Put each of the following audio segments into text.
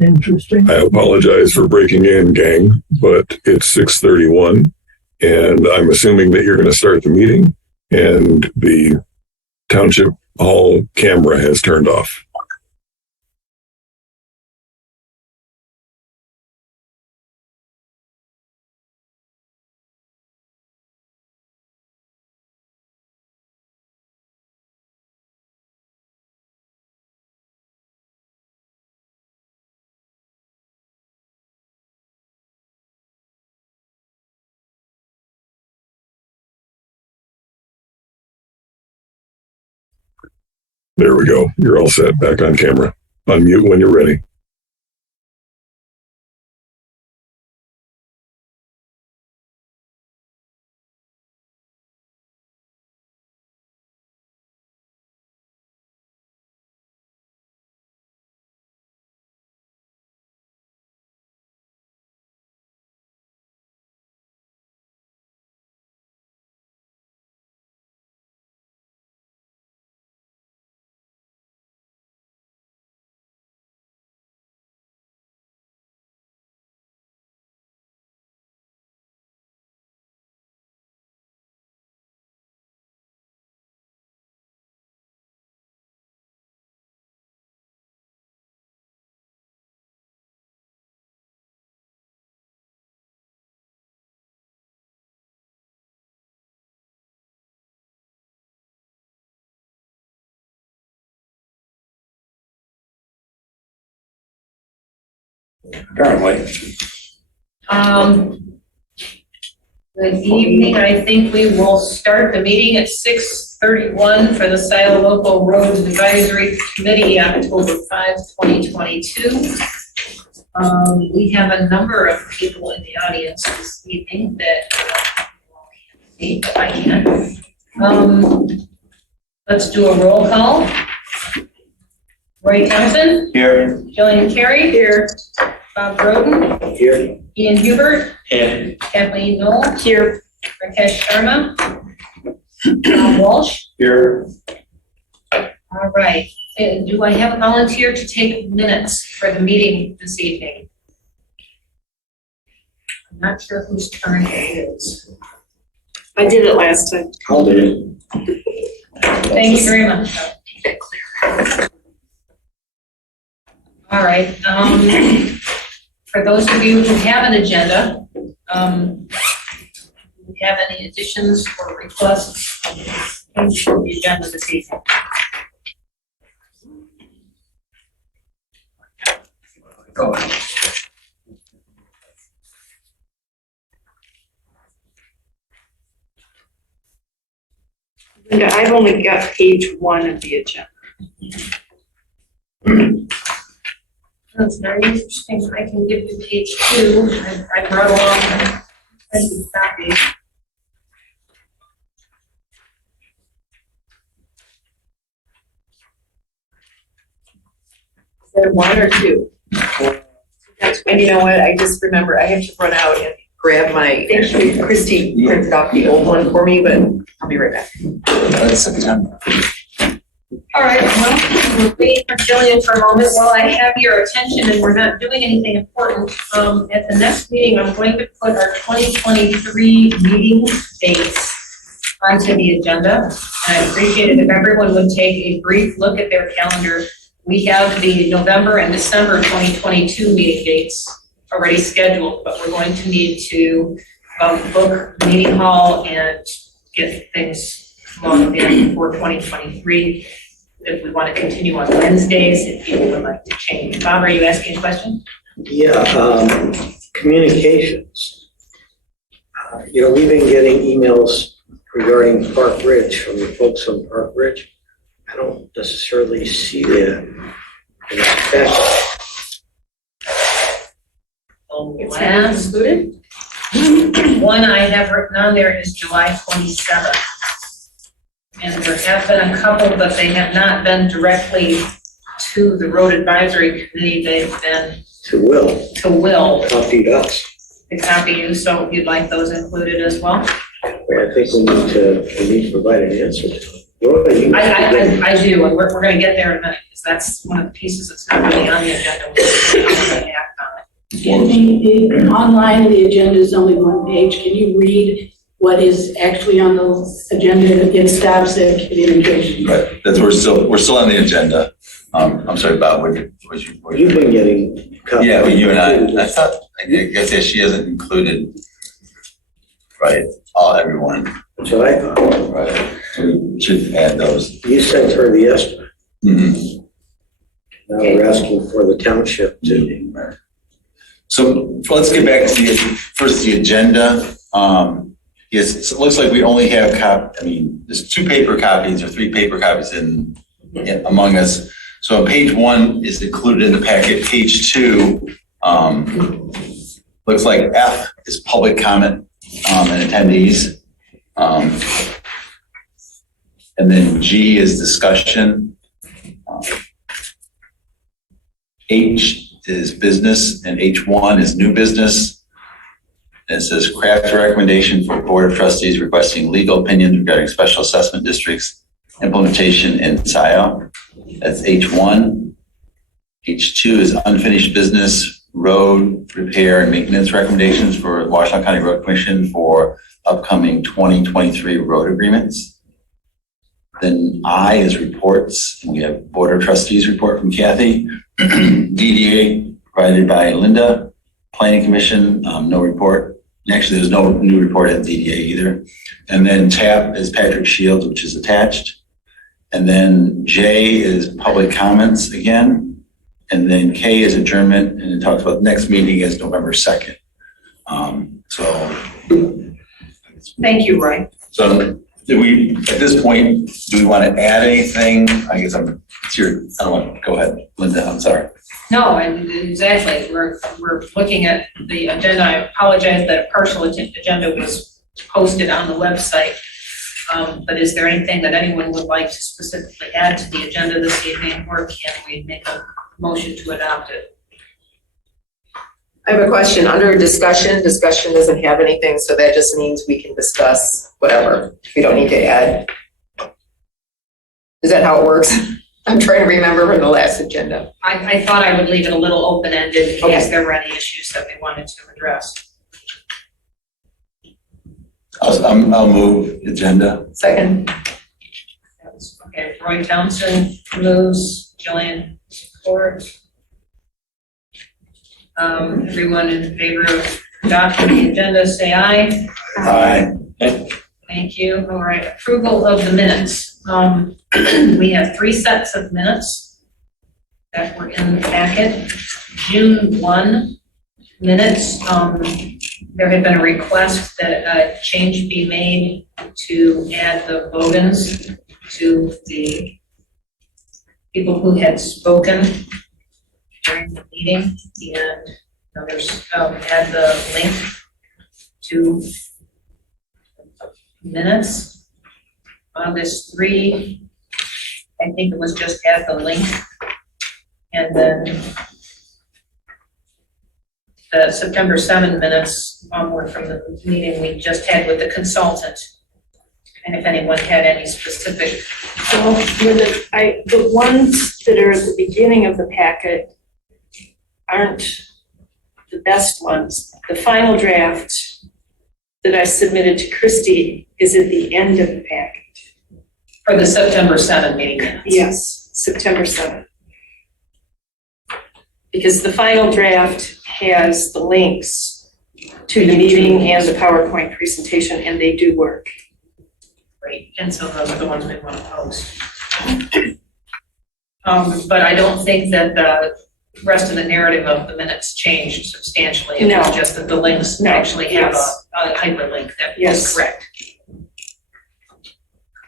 Interesting. I apologize for breaking in, gang, but it's 6:31, and I'm assuming that you're going to start the meeting, and the Township Hall camera has turned off. There we go. You're all set. Back on camera. Unmute when you're ready. Apparently. Good evening. I think we will start the meeting at 6:31 for the Scio Local Roads Advisory Committee, October 5, 2022. We have a number of people in the audience this evening that see, but I can. Let's do a roll call. Townsend? Here. Jillian Kerry? Here. Bob Groden? Here. Ian Hubert? Here. Kathleen Knol? Here. Rakesh Sharma? Walsh? Here. All right. Do I have a volunteer to take minutes for the meeting this evening? I'm not sure whose turn it is. I did it last time. I'll do it. Thank you very much. All right. For those of you who have an agenda, do you have any additions or requests to the agenda this evening? Go ahead. Linda, I've only got page 1 of the agenda. That's very interesting. I can give you page 2. I brought along a copy. Is that 1 or 2? And you know what? I just remember I have to run out and grab my, actually, Christy printed off the old one for me, but I'll be right back. That's September. All right, well, we'll wait for Jillian for a moment while I have your attention and we're not doing anything important. At the next meeting, I'm going to put our 2023 meeting dates onto the agenda. And I'd appreciate it if everyone would take a brief look at their calendar. We have the November and December 2022 meeting dates already scheduled, but we're going to need to book meeting hall and get things logged in for 2023. If we want to continue on Wednesdays, if people would like to change. Bob, are you asking a question? Yeah, communications. We've been getting emails regarding Park Ridge from the folks on Park Ridge. I don't necessarily see that in the spec. It's not included. One I have written on there is July 27th. And there have been a couple, but they have not been directly to the Road Advisory Committee. They've been To Will. Copied us. To copy you, so you'd like those included as well? I think we need to provide an answer to it. Well, you- I do, and we're gonna get there in a minute, because that's one of the pieces that's not really on the agenda. We're gonna act on it. And online, the agenda is only one page. Can you read what is actually on the agenda in stops at communication? Right, that's, we're still on the agenda. I'm sorry, Bob, what you? You've been getting copies. Yeah, but you and I thought, I guess, yeah, she hasn't included, right, everyone, That's what I thought. right, so we should add those. You sent her the estimate. Mhm. Now we're asking for the township to. Right. So let's get back to the agenda. Yes, it looks like we only have there's 2 paper copies or 3 paper copies in among us. So page 1 is included in the packet. Page 2, looks like F is public comment and attendees. And then G is discussion. H is business and H1 is new business. And it says craft a recommendation for Board of Trustees requesting legal opinions regarding special assessment districts implementation in Scio. That's H1. H2 is unfinished business, road repair and maintenance recommendations for Washington County Road Commission for upcoming 2023 road agreements. Then I is reports, and we have Board of Trustees report from Kathy. DDA provided by Linda. Planning Commission, no report. And actually, there's no new report at DDA either. And then TAP is Patrick Shields, which is attached. And then J is public comments again. And then K is adjournment, and it talks about the next meeting is November 2nd. Thank you, Roy. So do we, at this point, do we want to add anything? I guess it's your, I don't want to, go ahead, Linda, I'm sorry. No, and exactly, we're looking at the agenda. I apologize that a partial agenda was posted on the website. But is there anything that anyone would like to specifically add to the agenda this evening, or can we make a motion to adopt it? I have a question. Under discussion doesn't have anything, so that just means we can discuss whatever. We don't need to add. Is that how it works? I'm trying to remember from the last agenda. I thought I would leave it a little open-ended in case Okay. there were any issues that we wanted to address. I'll move agenda. Second. Okay, Roy Townsend moves, Jillian supports. Everyone in favor of adopting the agenda, say aye. Aye. Thank you. All right, approval of the minutes. We have 3 sets of minutes that were in the packet. June 1 minutes, there had been a request that a change be made to add the Bogans to the people who had spoken during the meeting, and there's add the link to minutes. August 3, I think it was just add the link, and then the September 7 minutes were from the meeting we just had with the consultant. And if anyone had any specific. So the ones that are at the beginning of the packet aren't the best ones. The final draft that I submitted to Christy is at the end of the packet. For the September 7 meeting minutes. Yes, September 7th. Because the final draft has the links to the meeting and the PowerPoint presentation, and they do work. Great, and so those are the ones we want to post. But I don't think that the rest of the narrative of the minutes changed substantially. It was No. just that the links No. actually have Yes. a hyperlink that was Yes. correct.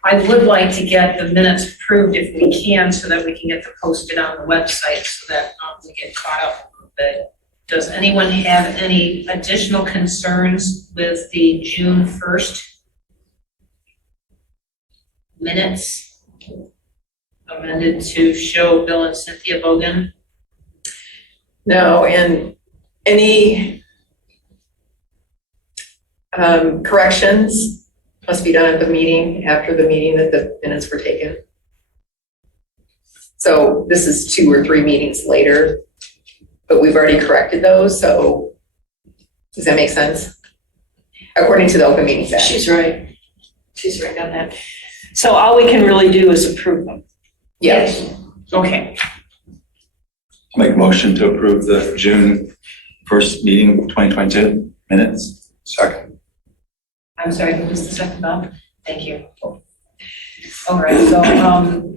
I would like to get the minutes approved if we can, so that we can get them posted on the website, so that we get caught up a little bit. Does anyone have any additional concerns with the June 1st minutes amended to show Bill and Cynthia Bogan? No, and any corrections Must be done at the meeting, after the meeting that the minutes were taken. So this is 2 or 3 meetings later, but we've already corrected those, so does that make sense? According to the Open Meetings Act. She's right. She's right on that. So all we can really do is approve them. Yes. Okay. Make a motion to approve the June 1st meeting, 2022 minutes. Second. I'm sorry, who was the second, Bob? Thank you. All right, so,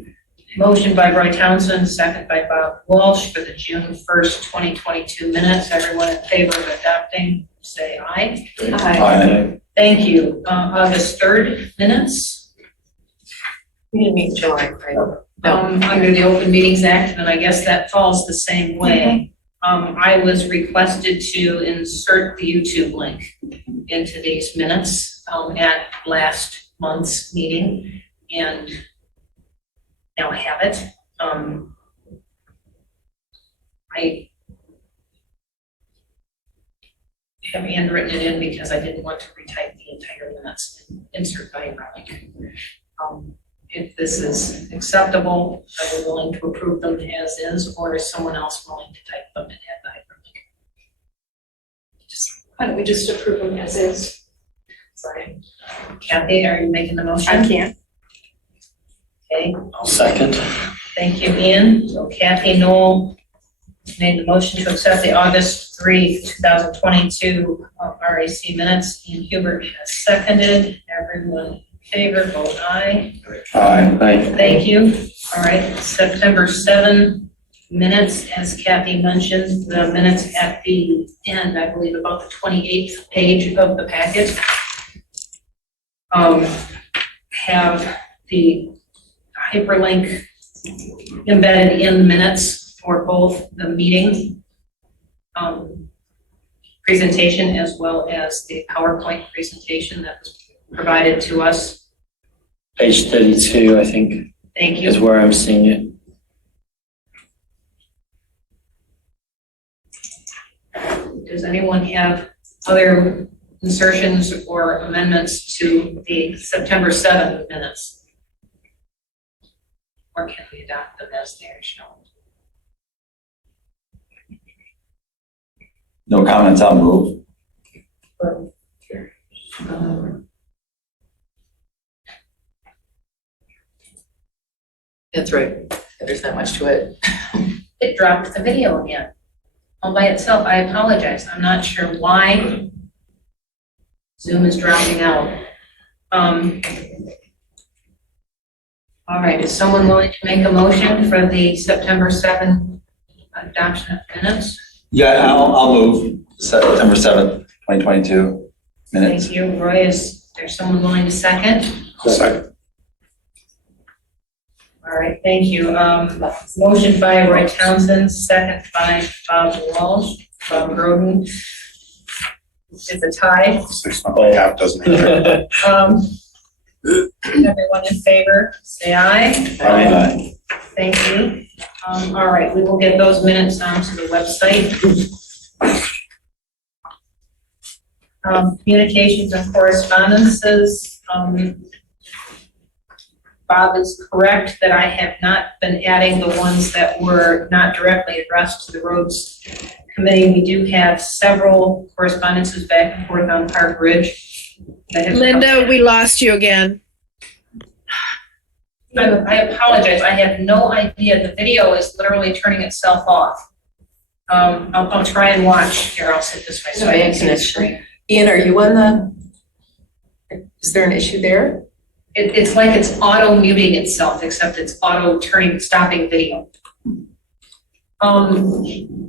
motion by Roy Townsend, second by Bob Walsh for the June 1st, 2022 minutes. Everyone in favor of adopting, say aye. Aye. Thank you. August 3rd minutes, We didn't meet in July, right? under the Open Meetings Act, and I guess that falls the same way. I was requested to insert the YouTube link into these minutes, at last month's meeting, and now I have it. I have handwritten it in because I didn't want to retype the entire minutes and insert by link. If this is acceptable, are we willing to approve them as is, or is someone else willing to type them and add the hyperlink? Why don't we just approve them as is? Sorry. Kathy, are you making the motion? I can't. Okay, Second. thank you, Ian. So Kathy, Knol made the motion to accept the August 3, 2022 RAC minutes. Ian Hubert has seconded. Everyone in favor, vote aye. Aye. Thank you. All right, September 7 minutes, as Kathy mentioned, the minutes at the end, I believe about the 28th page of the packet, have the hyperlink embedded in the minutes for both the meeting presentation as well as the PowerPoint presentation that was provided to us. Page 32, I think, Thank you. is where I'm seeing it. Does anyone have other insertions or amendments to the September 7th minutes? Or can we adopt them as they are shown? No comments, I'll move. That's right. There's not much to it. It dropped the video again. All by itself, I apologize. I'm not sure why Zoom is dropping out. All right, is someone willing to make a motion for the September 7th adoption of minutes? Yeah, I'll move September 7th, 2022 minutes. Thank you. Roy, is there someone willing to second? Second. All right, thank you. Motion by Roy Townsend, second by Bob Walsh from Groden. It's a tie. Half doesn't matter. Everyone in favor, say aye. Aye. Thank you. All right, we will get those minutes onto the website. Communications and correspondences. Bob is correct that I have not been adding the ones that were not directly addressed to the roads committee. We do have several correspondences back and forth on Park Ridge. that have come- Linda, we lost you again. I apologize. I have no idea. The video is literally turning itself off. I'll try and watch. Here, I'll sit this way so I can see the screen. Ian, are you on the, is there an issue there? It's like it's auto muting itself, except it's auto stopping video.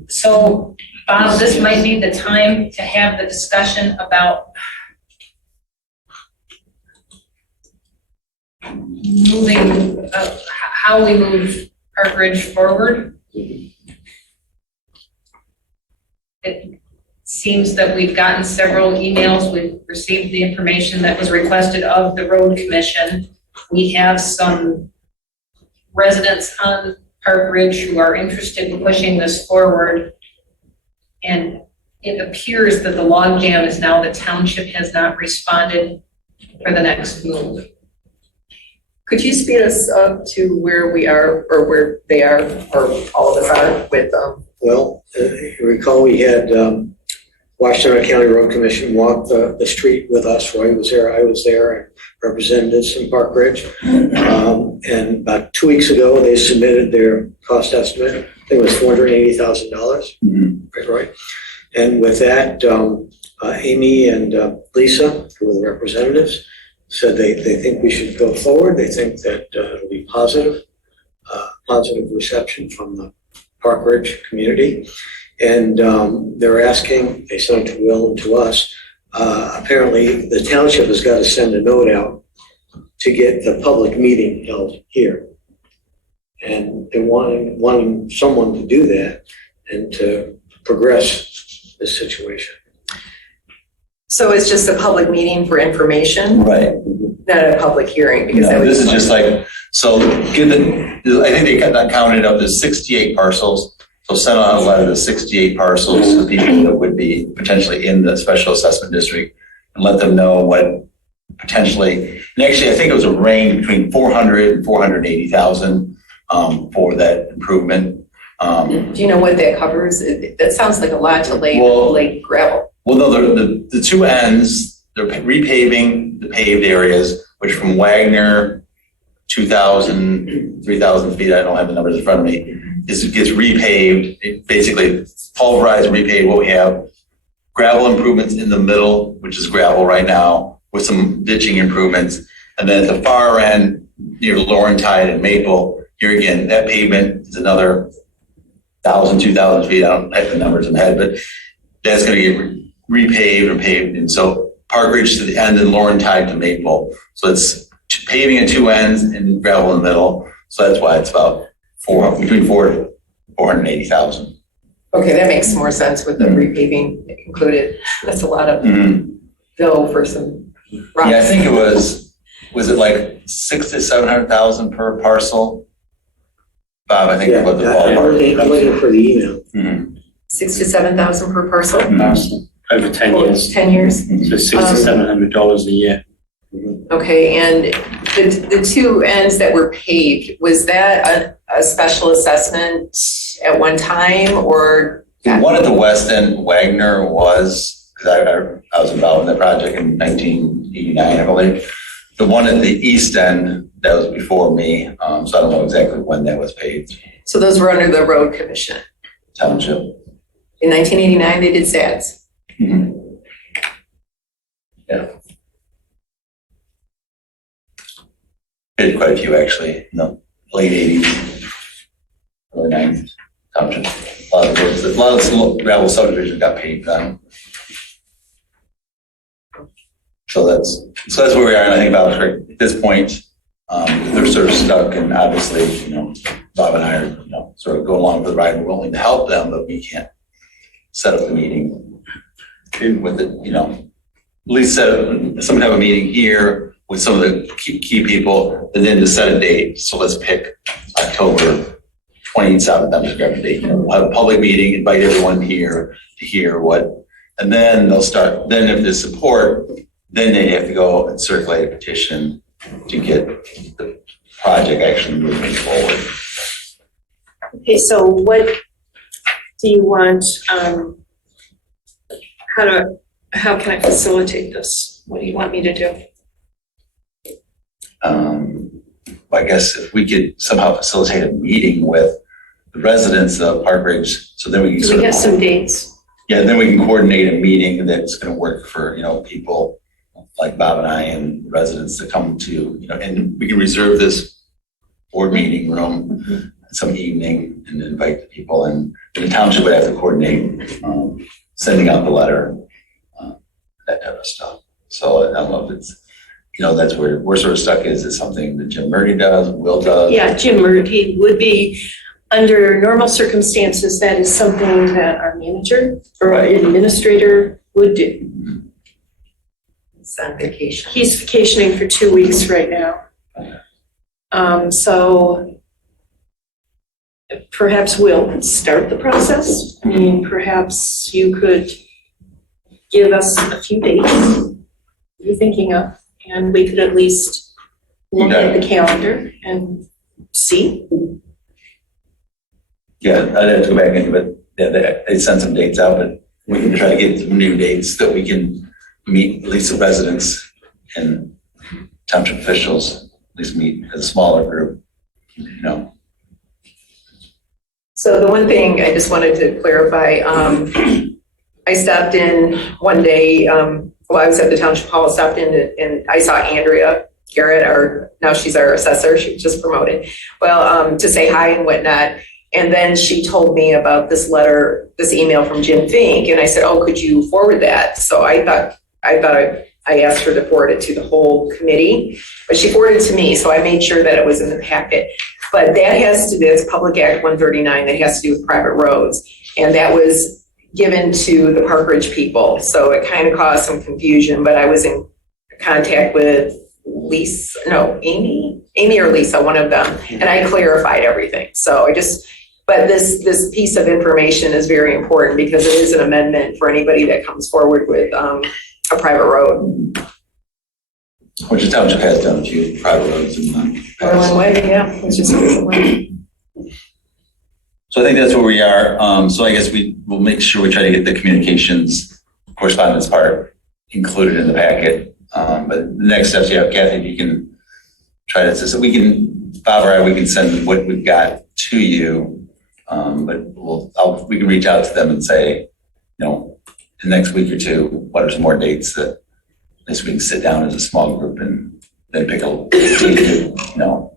So Bob, this might be the time to have the discussion about moving, how we move Park Ridge forward. It seems that we've gotten several emails. We've received the information that was requested of the road commission. We have some residents on Park Ridge who are interested in pushing this forward. And it appears that the logjam is now the township has not responded for the next move. Could you speed us up to where we are, or where they are, or all of us are with, Well, you recall we had Washington County Road Commission walk the street with us. Roy was there, I was there, and representatives from Park Ridge. And about 2 weeks ago, they submitted their cost estimate. I think it was $480,000, right, Roy? And with that, Amy and Lisa, who were the representatives, said they think we should go forward. They think that it'll be positive reception from the Park Ridge community. And they're asking, they sent it to Will and to us, apparently the township has got to send a note out to get the public meeting held here. And they're wanting someone to do that and to progress this situation. so it's just a public meeting for information, Right. not a public hearing, because that No, would this be is just like, so given, I think they got that counted up to 68 parcels. So send out a letter to 68 parcels to people that would be potentially in the special assessment district and let them know what potentially, and actually I think it was a range between 400 and 480,000 for that improvement. Do you know what that covers? That sounds like a lot to lay gravel. Well, no, the two ends, they're repaving the paved areas, which from Wagner, 2,000, 3,000 feet, I don't have the numbers in front of me, it gets repaved, it basically pulverized, repaved what we have. Gravel improvements in the middle, which is gravel right now, with some ditching improvements. And then at the far end, near Laurentide and Maple, here again, that pavement is another 1,000, 2,000 feet, I don't have the numbers in my head, but that's gonna get repaved or paved. And so Park Ridge to the end and Laurentide to Maple. So it's paving at two ends and gravel in the middle. So that's why it's about between 400 to 480,000. Okay, that makes more sense with the repaving included. That's a lot of dough for some rocks. Yeah, I think it was it like 600,000 to 700,000 per parcel? Bob, I think Yeah, what the I'm ballpark. looking for the email. 6,000 to 7,000 per parcel, Over 10 years. 10 years. So $600 to $700 a year. Okay, and the two ends that were paved, was that a special assessment at one time, or? The one at the west end, Wagner was, because I was involved in that project in 1989, I believe. The one at the east end, that was before me, so I don't know exactly when that was paved. So those were under the road commission. Township. In 1989, they did SADs. Yeah. They did quite a few actually, in the late 80s, early 90s, township. A lot of gravel subdivisions got paved on. So that's where we are, and I think about at this point, they're sort of stuck, and obviously, Bob and I are, sort of go along for the ride. We're willing to help them, but we can't set up the meeting with it, at least set up some type of meeting here with some of the key people, and then to set a date. So let's pick October 27th. I'm just grabbing a date. We'll have a public meeting, invite everyone here to hear what, and then they'll start. Then if there's support, then they have to go and circulate a petition to get the project actually moving forward. Okay, so what do you want, how can I facilitate this? What do you want me to do? I guess if we could somehow facilitate a meeting with the residents of Park Ridge, so then we can Do we have some dates? Yeah, then we can coordinate a meeting that's going to work for, people like Bob and I and residents to come to, and we can reserve this board meeting room some evening and invite the people, and the township would have to coordinate sending out the letter, that type of stuff. So I don't know if it's, that's where we're sort of stuck. Is it something that Jim Murdy does, Will does? Yeah, Jim Murdy would be, under normal circumstances, that is something that our manager or our administrator would do. It's on vacation. He's vacationing for 2 weeks right now. So perhaps we'll start the process. I mean, perhaps you could give us a few dates you're thinking of. and we could at least look at the calendar and see. Yeah, I'd have to go back in, but yeah, they sent some dates out, but we can try to get some new dates that we can meet, at least the residents and township officials, at least meet as a smaller group, you know. So the one thing I just wanted to clarify, I stopped in one day, while I was at the township hall, stopped in and I saw Andrea Garrett, now she's our assessor, she was just promoted, well, to say hi and whatnot. And then she told me about this letter, this email from Jim Fink, and I said, oh, could you forward that? So I asked her to forward it to the whole committee, but she forwarded it to me, so I made sure that it was in the packet. But that's Public Act 139, that has to do with private roads. And that was given to the Park Ridge people, so it kind of caused some confusion, but I was in contact with Amy or Lisa, one of them, and I clarified everything. So but this piece of information is very important because it is an amendment for anybody that comes forward with a private road. Which the township has done a few private roads in the past. One way, yeah, it's just a different way. So I think that's where we are. So I guess we'll make sure we try to get the communications correspondence part included in the packet. But the next steps, yeah, Kathy, if you can try to, so we can, Bob or I, we can send what we've got to you. But we can reach out to them and say, you know, the next week or two, what are some more dates that at least we can sit down as a small group and then pick a date, you know.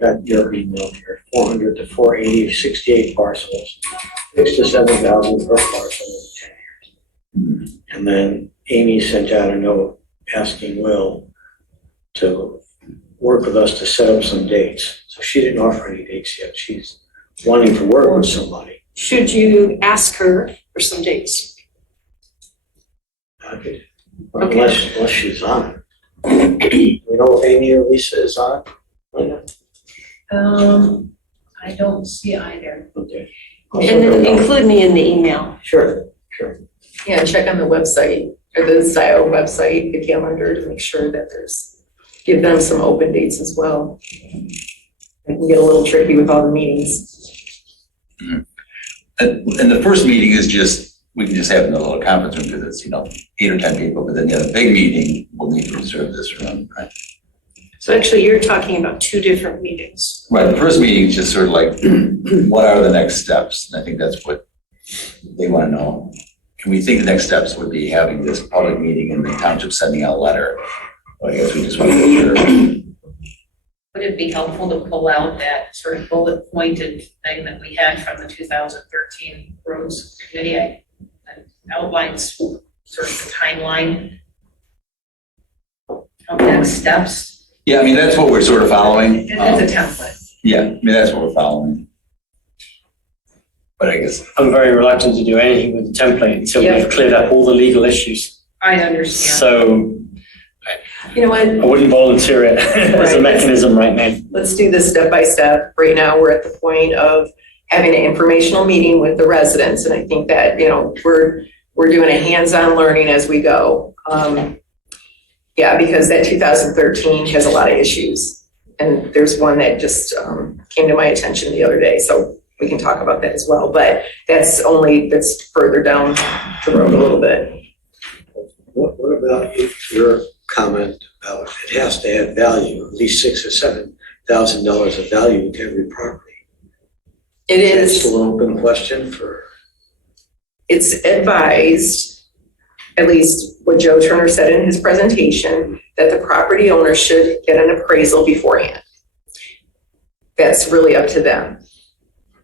Got your email here, 400 to 480, 68 parcels, 6 to 7,000 per parcel in 10 years. And then Amy sent out a note asking Will to work with us to set up some dates. So she didn't offer any dates yet. She's wanting to work with somebody. Should you ask her for some dates? Okay. Unless she's on it. You know if Amy or Lisa is on? I don't see either. Okay. And then include me in the email. Sure. Yeah, check on the website, or the Scio website, the calendar, to make sure that give them some open dates as well. It can get a little tricky with all the meetings. And the first meeting is we can just have in a little conference room because it's, 8 or 10 people, but then the other big meeting, we'll need to reserve this room, right? So actually, you're talking about two different meetings. Right, the first meeting is just sort of like, what are the next steps? And I think that's what they want to know. Can we think the next steps would be having this public meeting and the township sending out a letter? Well, I guess we just want to make sure. Would it be helpful to pull out that sort of bullet pointed thing that we had from the 2013 Roads Committee? It outlines sort of the timeline of next steps. Yeah, I mean, that's what we're sort of following. It's a template. Yeah, I mean, that's what we're following. But I guess. I'm very reluctant to do anything with the template until we've cleared up all the legal issues. I understand. So You know what? I wouldn't volunteer it as a mechanism right now. Let's do this step by step. Right now, we're at the point of having an informational meeting with the residents, and I think that, we're doing a hands-on learning as we go. Yeah, because that 2013 has a lot of issues, and there's one that just came to my attention the other day, so we can talk about that as well. But that's further down the road a little bit. What about your comment about it has to add value, at least $6,000 or $7,000 of value to every property? It It's is. still an open question for. It's advised, at least what Joe Turner said in his presentation, that the property owner should get an appraisal beforehand. That's really up to them.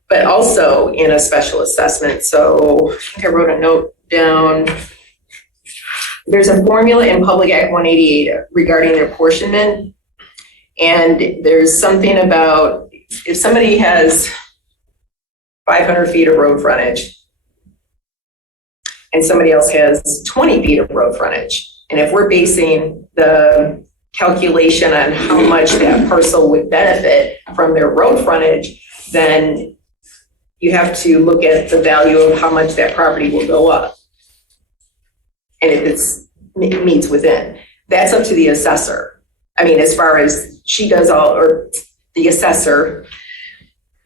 But also in a special assessment, so I think I wrote a note down. There's a formula in Public Act 188 regarding their apportionment. And there's something about if somebody has 500 feet of road frontage, and somebody else has 20 feet of road frontage. And if we're basing the calculation on how much that parcel would benefit from their road frontage, then you have to look at the value of how much that property will go up. And if it meets within. That's up to the assessor. I mean, as far as she does all, or the assessor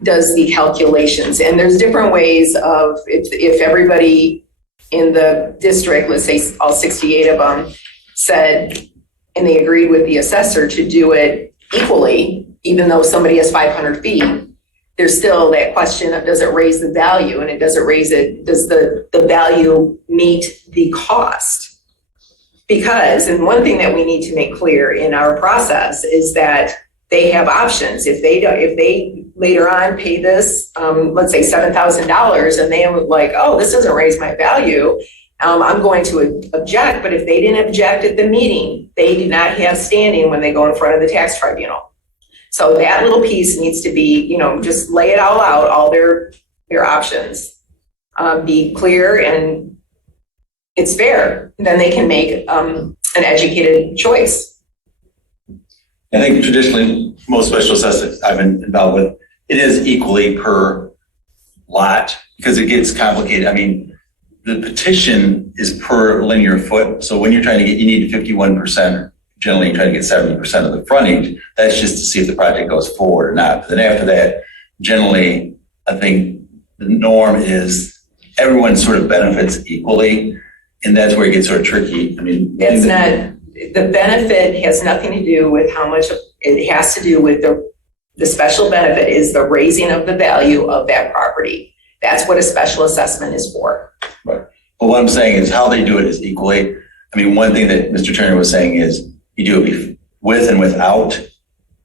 does the calculations. And there's different ways of, if everybody in the district, let's say all 68 of them said, and they agreed with the assessor to do it equally, even though somebody has 500 feet, there's still that question of, does it raise the value? And it doesn't raise it, does the value meet the cost? Because, and one thing that we need to make clear in our process is that they have options. If they later on pay this, let's say $7,000, and they are like, oh, this doesn't raise my value, I'm going to object. But if they didn't object at the meeting, they do not have standing when they go in front of the tax tribunal. So that little piece needs to be, just lay it all out, all their options, be clear, and it's fair. Then they can make an educated choice. I think traditionally, most special assessments I've been involved with, it is equally per lot because it gets complicated. I mean, the petition is per linear foot. So when you're trying to get, you need 51%, generally you're trying to get 70% of the frontage. That's just to see if the project goes forward or not. But then after that, generally, I think the norm is everyone sort of benefits equally. And that's where it gets sort of tricky. I mean, that's not, the benefit has nothing to do with how much, it has to do with the special benefit is the raising of the value of that property. That's what a special assessment is for. Right. But what I'm saying is how they do it is equally. I mean, one thing that Mr. Turner was saying is you do it with and without.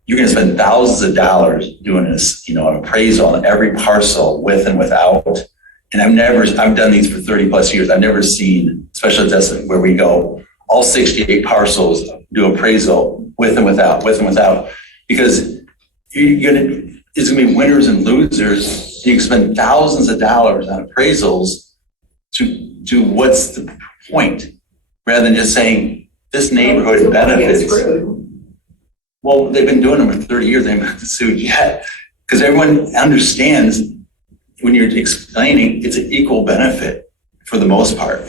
You're going to spend thousands of dollars doing this, an appraisal on every parcel with and without. And I've done these for 30 plus years. I've never seen special assessment where we go all 68 parcels, do appraisal with and without, because there's going to be winners and losers. You can spend thousands of dollars on appraisals to what's the point, rather than just saying this neighborhood benefits. Well, they've been doing them for 30 years. They haven't been sued yet, because everyone understands when you're explaining it's an equal benefit for the most part.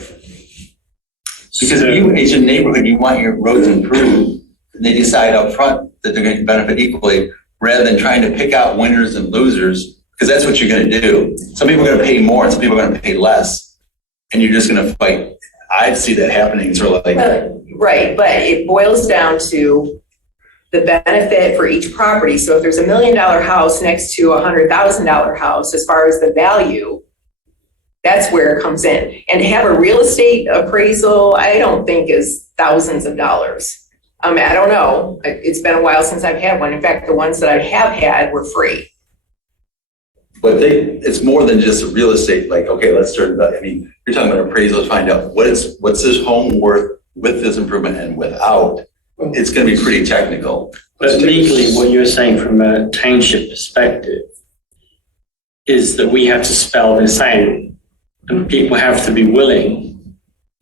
Because if you, as a neighborhood, you want your roads improved, and they decide up front that they're going to benefit equally, rather than trying to pick out winners and losers, because that's what you're going to do. Some people are going to pay more, and some people are going to pay less, and you're just going to fight. I see that happening sort of like. Right, but it boils down to the benefit for each property. So if there's $1 million house next to a $100,000 house, as far as the value, that's where it comes in. And to have a real estate appraisal, I don't think is thousands of dollars. I don't know. It's been a while since I've had one. In fact, the ones that I have had were free. But it's more than just real estate. Like, okay, let's turn that. I mean, you're talking about appraisal to find out what's this home worth with this improvement and without. It's going to be pretty technical. But legally, what you're saying from a township perspective is that we have to spell this out, and people have to be willing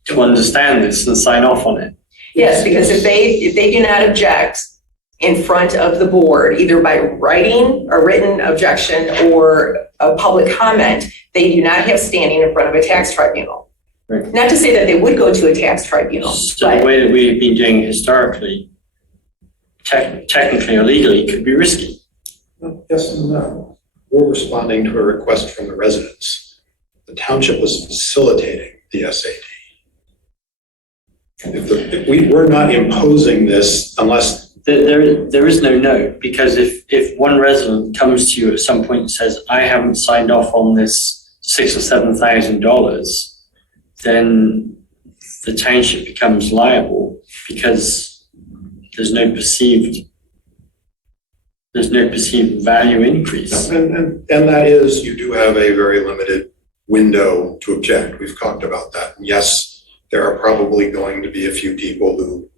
to understand this and sign off on it. Yes, because if they do not object in front of the board, either by writing a written objection or a public comment, they do not have standing in front of a tax tribunal. Right. Not to say that they would go to a tax tribunal. So the way that we've been doing it historically, technically or legally, could be risky. Yes and no. We're responding to a request from the residents. The township was facilitating the SAD. We're not imposing this unless... There is no note, because if one resident comes to you at some point and says, I haven't signed off on this $6,000 or $7,000, then the township becomes liable because there's no perceived value increase. And that is, you do have a very limited window to object. We've talked about that. And yes, there are probably going to be a few people who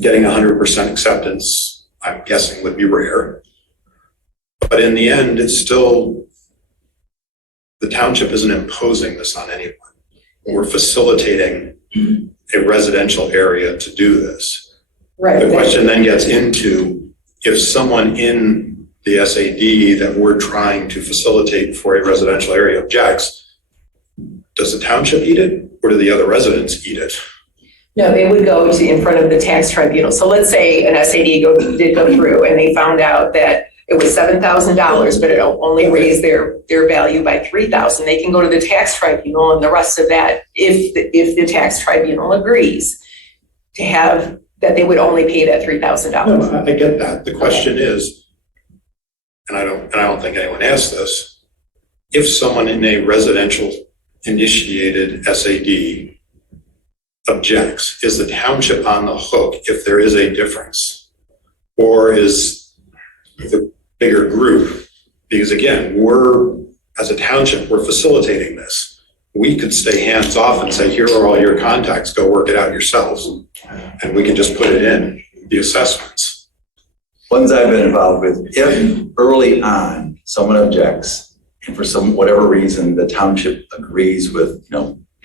getting 100% acceptance, I'm guessing, would be rare. But in the end, it's still, the township isn't imposing this on anyone. We're facilitating a residential area to do this. Right. The question then gets into, if someone in the SAD that we're trying to facilitate for a residential area objects, does the township eat it or do the other residents eat it? No, they would go to in front of the tax tribunal. So let's say an SAD did go through and they found out that it was $7,000, but it'll only raise their value by $3,000. They can go to the tax tribunal, and the rest of that, if the tax tribunal agrees to have that, they would only pay that $3,000. No, I get that. The question is, and I don't think anyone asked this, if someone in a residential initiated SAD objects, is the township on the hook if there is a difference? Or is the bigger group, because again, as a township, we're facilitating this. We could stay hands off and say, here are all your contacts, go work it out yourselves. And we can just put it in the assessments. Ones I've been involved with, if early on someone objects, and for whatever reason, the township agrees with,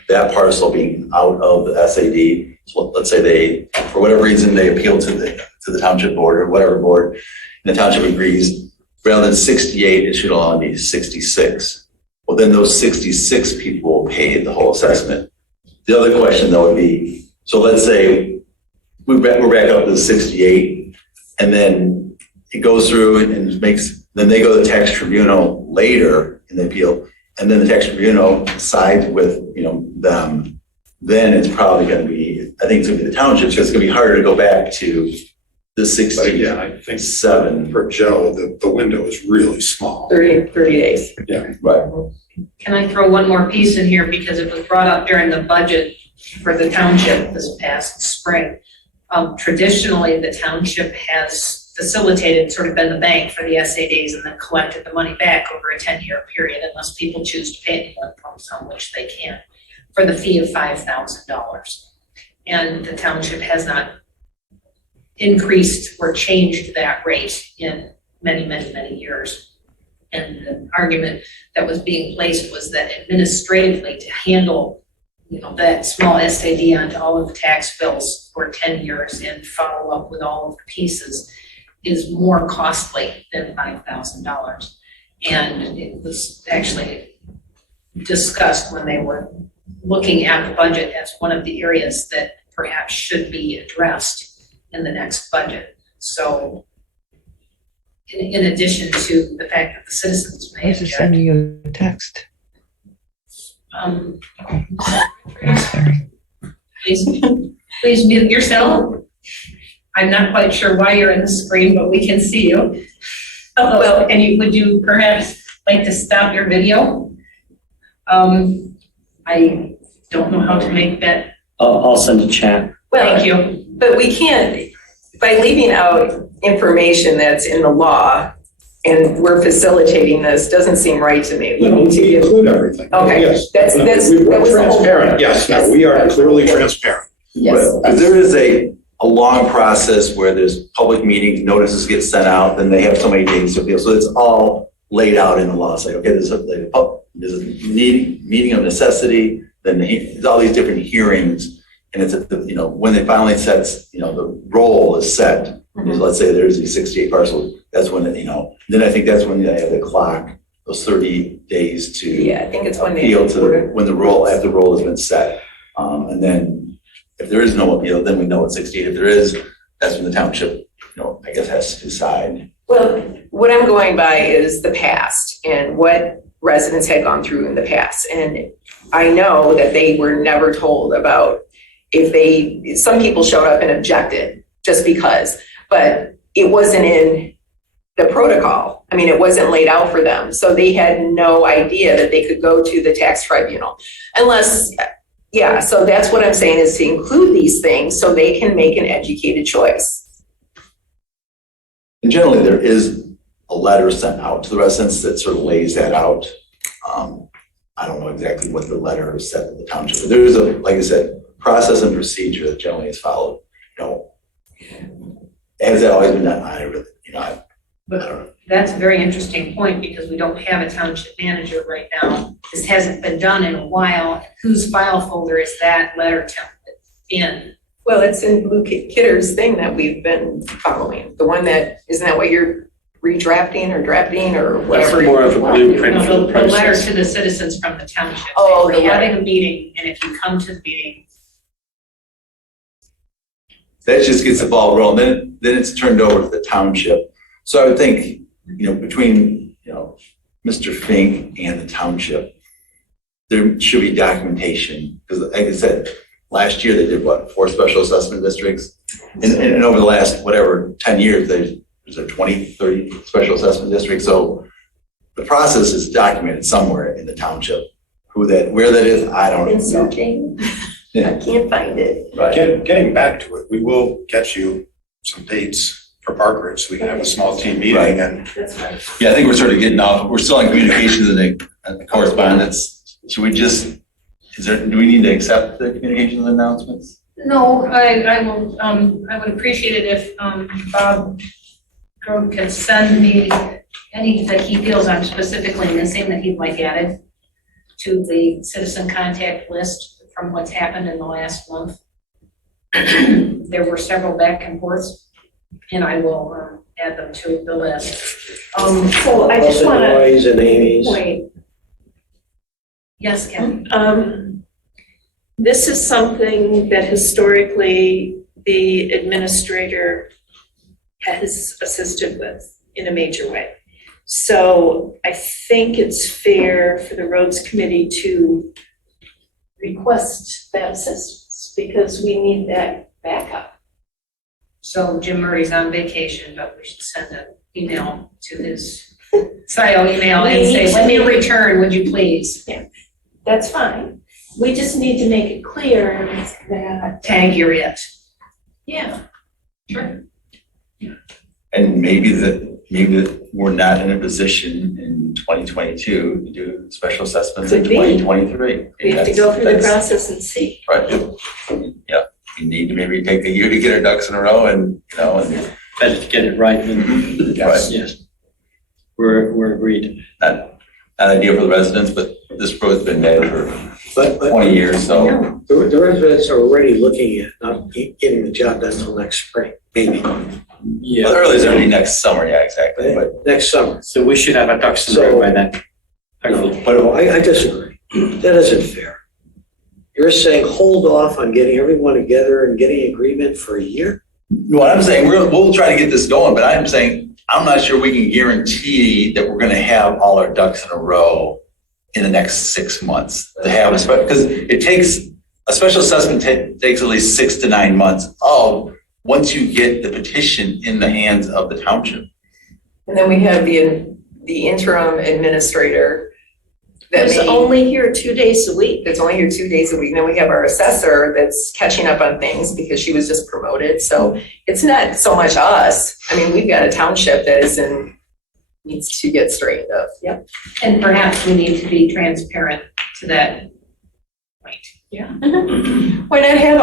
that parcel being out of the SAD. So let's say for whatever reason, they appeal to the township board or whatever board, and the township agrees, rather than 68, it should only be 66. Well, then those 66 people will pay the whole assessment. The other question though would be, so let's say we're back up to 68, and then it goes through and then they go to the tax tribunal later in the appeal, and then the tax tribunal sides with, them, then it's probably going to be, I think it's going to be the township, so it's going to be harder to go back to the 67. But again, I think for Joe, the window is really small. 30 days. Yeah. Right. Can I throw one more piece in here, because it was brought up during the budget for the township this past spring. Traditionally, the township has facilitated, sort of been the bank for the SADs, and then collected the money back over a 10-year period, unless people choose to pay any lump sum, which they can, for the fee of $5,000. And the township has not increased or changed that rate in many, many, many years. And the argument that was being placed was that administratively, to handle that small SAD onto all of the tax bills for 10 years and follow up with all of the pieces is more costly than $5,000. And it was actually discussed when they were looking at the budget as one of the areas that perhaps should be addressed in the next budget. So in addition to the fact that the citizens may Just sending you a text. Please mute yourself. I'm not quite sure why you're in the screen, but we can see you. Well, and would you perhaps like to stop your video? I don't know how to make that. I'll send a chat. Thank you. But we can't, by leaving out information that's in the law, and we're facilitating this, doesn't seem right to me. We need to We give. include everything. Okay, Yes. that We're was the whole. transparent. Yes, no, we are clearly transparent. Yes. But there is a long process where there's public meetings, notices get sent out, then they have so many days to appeal. So it's all laid out in the law. It's like, okay, there's a meeting of necessity, then there's all these different hearings. And it's when they finally sets, the roll is set. Mhm. Let's say there's these 68 parcels, that's when, then I think that's when they have the clock, those 30 days to Yeah, I think it's when they. appeal to when the roll, after the roll has been set. And then if there is no appeal, then we know it's 68. If there is, that's when the township, I guess has to decide. Well, what I'm going by is the past and what residents had gone through in the past. And I know that they were never told about some people showed up and objected just because, but it wasn't in the protocol. I mean, it wasn't laid out for them. So they had no idea that they could go to the tax tribunal unless, yeah, so that's what I'm saying, is to include these things so they can make an educated choice. And generally, there is a letter sent out to the residents that sort of lays that out. I don't know exactly what the letter said to the township, but there is like I said, process and procedure that generally is followed. Has that always been done? I don't know. That's a very interesting point, because we don't have a township manager right now. This hasn't been done in a while. Whose file folder is that letter template in? Well, it's in Blue Kitter's thing that we've been following. The one that, isn't that what you're redrafting or drafting or whatever? That's more of a blueprint for the The letter process. to the citizens from the township. Oh, We're the letter. having a meeting, and if you come to the meeting, that just gets the ball rolling. Then it's turned over to the township. So I would think, between, Mr. Fink and the township, there should be documentation. Because like I said, last year they did 4 special assessment districts? And over the last, 10 years, there's 20, 30 special assessment districts. So the process is documented somewhere in the township. Where that is, I don't know. Been searching. Yeah. I can't find it. Right. Getting back to it, we will get you some dates for Park Ridge, so we can have a small team meeting Right. and That's right. Yeah, I think we're sort of getting off. We're still in communications and the correspondence. Should we do we need to accept the communications announcements? No, I will, I would appreciate it if, Bob Groden can send me any that he feels I'm specifically missing that he'd like added to the citizen contact list from what's happened in the last month. There were several back and forths, and I will add them to the list. So I just want to Roy's and Amy's. point, Yes, Ken? this is something that historically the administrator has assisted with in a major way. So I think it's fair for the roads committee to request that assistance because we need that backup. So Jim Murray's on vacation, but we should send an email to his Scio email and say, when you return, would you please? That's fine. We just need to make it clear that, Tag your it. yeah, And maybe that we're not in a position in 2022 to do special assessments in Could be. 2023. we have to go through the process and see. Right. Yeah. We need to maybe take a year to get our ducks in a row and. Better to get it right than, Yes. yes. We're agreed. Not ideal for the residents, but this road's been there for But 20 years, so. the residents are already looking at not getting the job done until next spring, maybe, Well, early is already next summer, yeah, exactly, but. next summer. So we should have our ducks in a row by then. Hopefully. No, I disagree. That isn't fair. You're saying hold off on getting everyone together and getting agreement for a year? What I'm saying, we'll try to get this going, but I'm saying, I'm not sure we can guarantee that we're gonna have all our ducks in a row in the next 6 months to have because it takes, a special assessment takes at least 6 to 9 months once you get the petition in the hands of the township. And then we have the interim administrator Who's only here 2 days a week. that's only here 2 days a week. And then we have our assessor that's catching up on things because she was just promoted. So it's not so much us. I mean, we've got a township that needs to get straightened up. Yep. And perhaps we need to be transparent to that point. Yeah. Why not have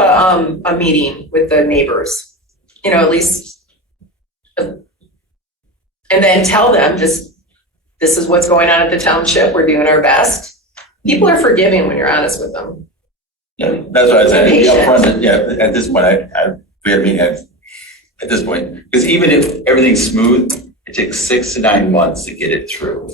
a meeting with the neighbors? At least, and then tell them this is what's going on at the township. We're doing our best. People are forgiving when you're honest with them. Yeah, that's what I said. Patient. Upfront, yeah, at this point, we had a meeting at this point, because even if everything's smooth, it takes 6 to 9 months to get it through.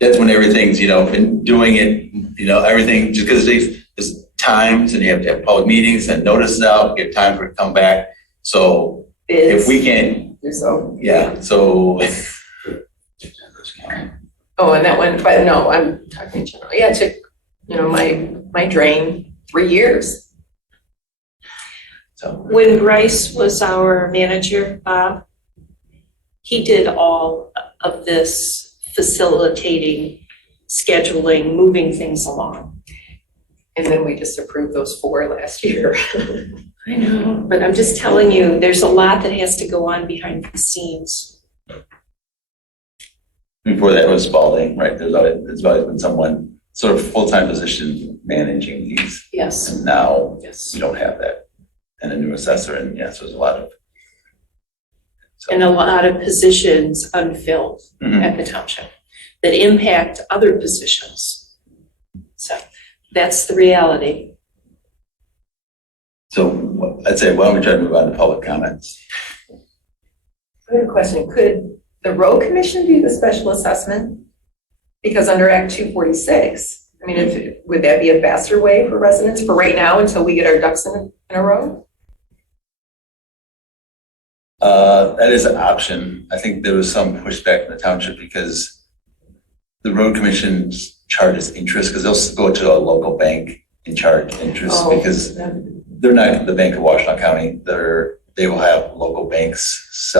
That's when everything's, been doing it, everything, just because there's times and you have to have public meetings and notices out, get time for it to come back. So if we can, So, yeah, so. oh, and that one, but no, I'm talking general. Yeah, it took, my drain 3 years. So, When Bryce was our manager, Bob, he did all of this facilitating, scheduling, moving things along. and then we just approved those 4 last year. I know, but I'm just telling you, there's a lot that has to go on behind the scenes. Before that was Spalding, right? There's always been someone sort of full-time position managing these. Yes, And now yes. we don't have that. And a new assessor, and yes, there's a lot of. And a lot of positions unfilled Mhm. at the township that impact other positions. So that's the reality. So I'd say, why don't we try to move on to public comments? I have a question. Could the road commission do the special assessment? Because under Act 246, I mean, would that be a faster way for residents for right now until we get our ducks in a row? that is an option. I think there was some pushback in the township because the road commission charges interest because they'll go to a local bank and charge interest because they're not the Bank of Washington County. They will have local banks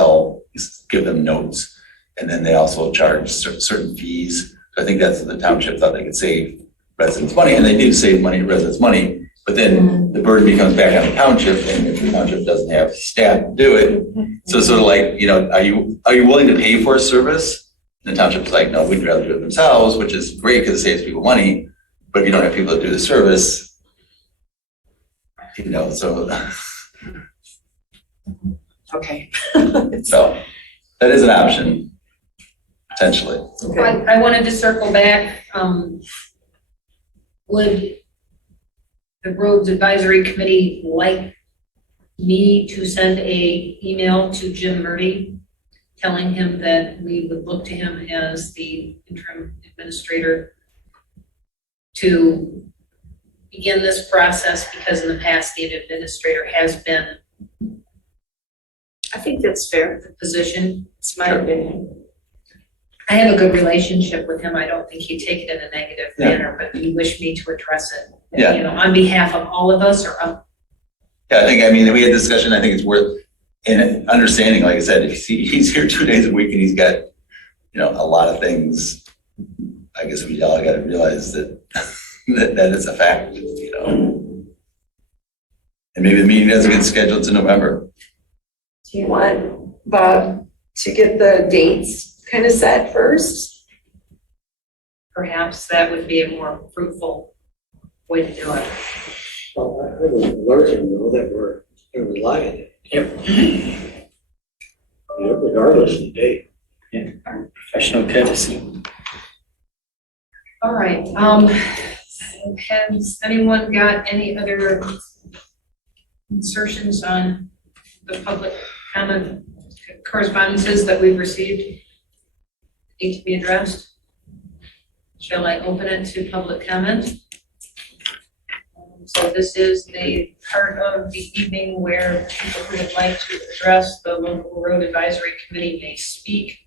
give them notes, and then they also charge certain fees. So I think that's what the township thought they could save residents money, and they did save residents money. But then the burden becomes back on the township, and if the township doesn't have staff to do it, so it's sort of like, are you willing to pay for a service? And the township's like, no, we'd rather do it themselves, which is great because it saves people money. But if you don't have people to do the service, so. Okay. So that is an option, potentially. Okay. I wanted to circle back. Would the Roads Advisory Committee like me to send a email to Jim Murdy telling him that we would look to him as the interim administrator to begin this process, because in the past the administrator has been I think that's fair. the position. It's my opinion. I have a good relationship with him. I don't think he'd take it in a negative Yeah. manner, but he wished me to address it, Yeah. on behalf of all of us or Yeah, we had a discussion. I think it's worth in understanding, like I said, if he's here 2 days a week and he's got, a lot of things, I guess we all got to realize that that is a fact, And maybe the meeting doesn't get scheduled to November. Do you want Bob to get the dates kind of set first? perhaps that would be a more fruitful way to do it. Well, I would alert him though that we're going to rely on it. Yep. Regardless of the date. Professional courtesy. All right, has anyone got any other insertions on the public comment correspondences that we've received need to be addressed? Shall I open it to public comment? So this is the part of the evening where people who would like to address the local road advisory committee may speak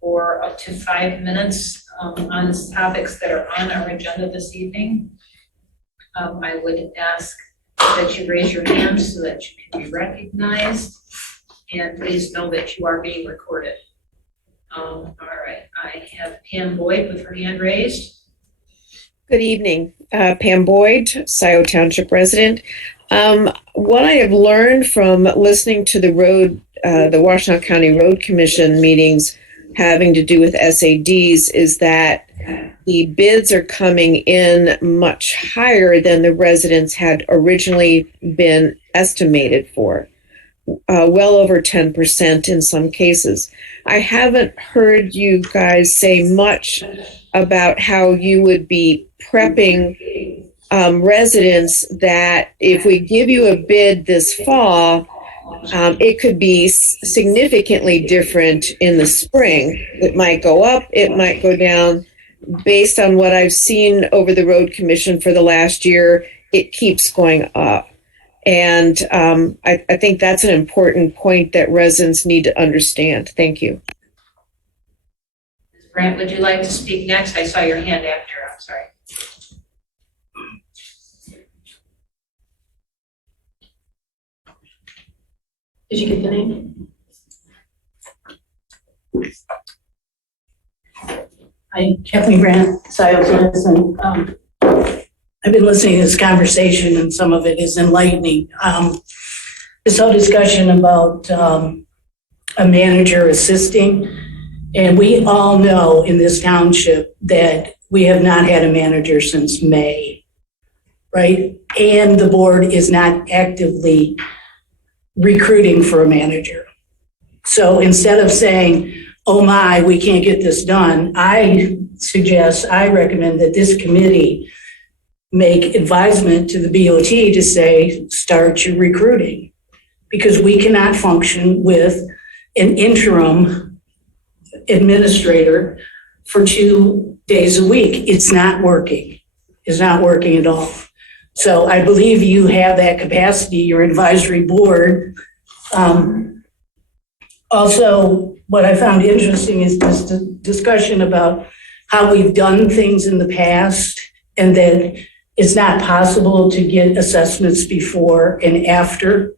for up to 5 minutes on topics that are on our agenda this evening. I would ask that you raise your hand so that you can be recognized, and please know that you are being recorded. All right, I have Pam Boyd with her hand raised. Good evening, Pam Boyd, Scio Township resident. What I have learned from listening to the Washington County Road Commission meetings having to do with SADs is that the bids are coming in much higher than the residents had originally been estimated for, well over 10% in some cases. I haven't heard you guys say much about how you would be prepping residents that if we give you a bid this fall, it could be significantly different in the spring. It might go up, it might go down. Based on what I've seen over the Road Commission for the last year, it keeps going up. And I think that's an important point that residents need to understand. Thank you. Ms. Brandt, would you like to speak next? I saw your hand after, I'm sorry. Did you get the name? Hi, Kathleen Brandt, Scio citizen. I've been listening to this conversation and some of it is enlightening. This whole discussion about a manager assisting, and we all know in this township that we have not had a manager since May, right? And the board is not actively recruiting for a manager. So instead of saying, oh my, we can't get this done, I recommend that this committee make advisement to the BOT to say, start your recruiting. Because we cannot function with an interim administrator for 2 days a week. It's not working. It's not working at all. So I believe you have that capacity, your advisory board. Also, what I found interesting is this discussion about how we've done things in the past and that it's not possible to get assessments before and after.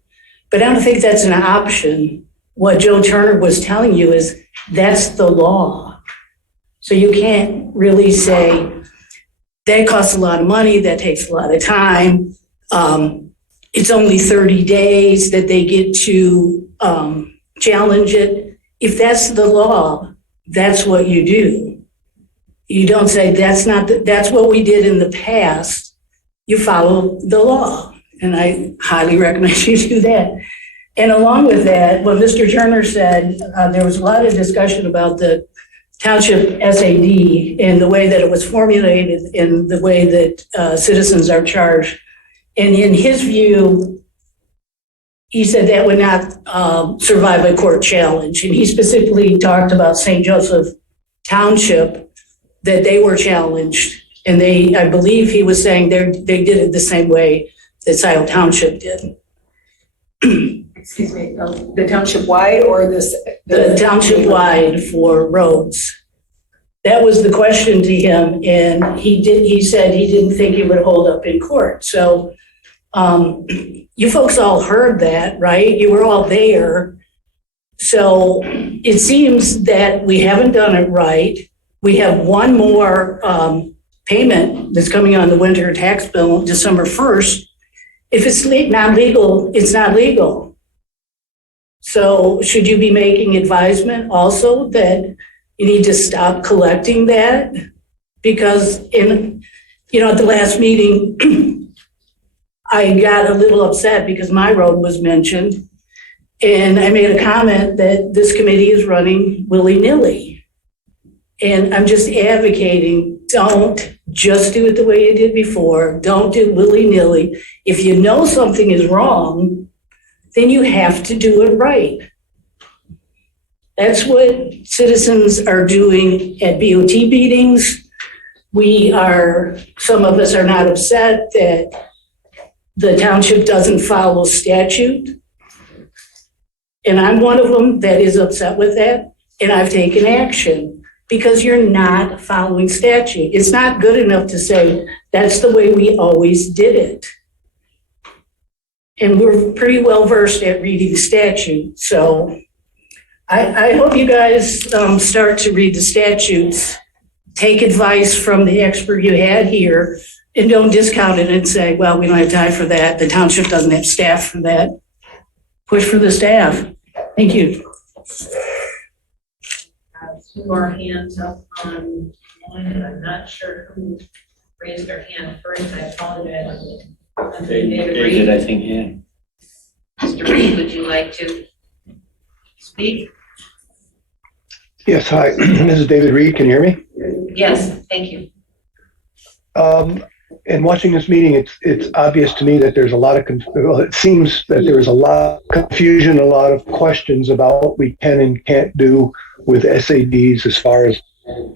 But I don't think that's an option. What Joe Turner was telling you is that's the law. So you can't really say that costs a lot of money, that takes a lot of time. It's only 30 days that they get to challenge it. If that's the law, that's what you do. You don't say that's what we did in the past. You follow the law. And I highly recommend you do that. And along with that, what Mr. Turner said, there was a lot of discussion about the township SAD and the way that it was formulated and the way that citizens are charged. And in his view, he said that would not survive a court challenge. And he specifically talked about St. Joseph Township, that they were challenged. And I believe he was saying they did it the same way that Scio Township did. Excuse me, the township-wide or The township-wide for roads. That was the question to him, and he said he didn't think it would hold up in court. So you folks all heard that, right? You were all there. So it seems that we haven't done it right. We have one more payment that's coming on the winter tax bill December 1st. If it's not legal, it's not legal. So should you be making advisement also that you need to stop collecting that? Because at the last meeting, I got a little upset because my road was mentioned. And I made a comment that this committee is running willy-nilly. And I'm just advocating, don't just do it the way you did before. Don't do willy-nilly. If you know something is wrong, then you have to do it right. That's what citizens are doing at BOT meetings. Some of us are not upset that the township doesn't follow statute. And I'm one of them that is upset with that. And I've taken action because you're not following statute. It's not good enough to say that's the way we always did it. And we're pretty well versed at reading the statute. So I hope you guys start to read the statutes, take advice from the expert you had here, and don't discount it and say, well, we don't have time for that. The township doesn't have staff for that. Push for the staff. Thank you. Two more hands up on one, and I'm not sure who raised their hand first. I apologize. David Reed. I think, yeah. Mr. Reed, would you like to speak? Yes, hi, this is David Reed. Can you hear me? Yes, thank you. In watching this meeting, it's obvious to me that there's a lot of, it seems that there is a lot of confusion, a lot of questions about what we can and can't do with SADs as far as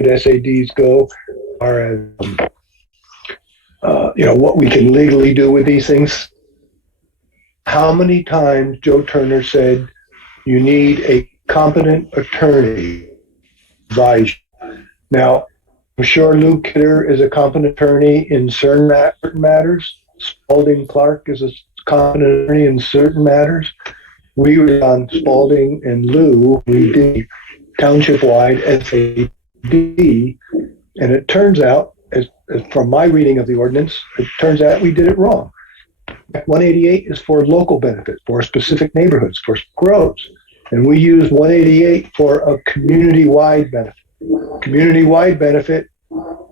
SADs go, as far as, what we can legally do with these things. How many times Joe Turner said you need a competent attorney to advise you? Now, I'm sure Lou Kidder is a competent attorney in certain matters. Spalding Clark is a competent attorney in certain matters. We were on Spalding and Lou. We did township-wide SAD, and it turns out, as from my reading of the ordinance, it turns out we did it wrong. 188 is for local benefit, for specific neighborhoods, for roads, and we use 188 for a community-wide benefit. Community-wide benefit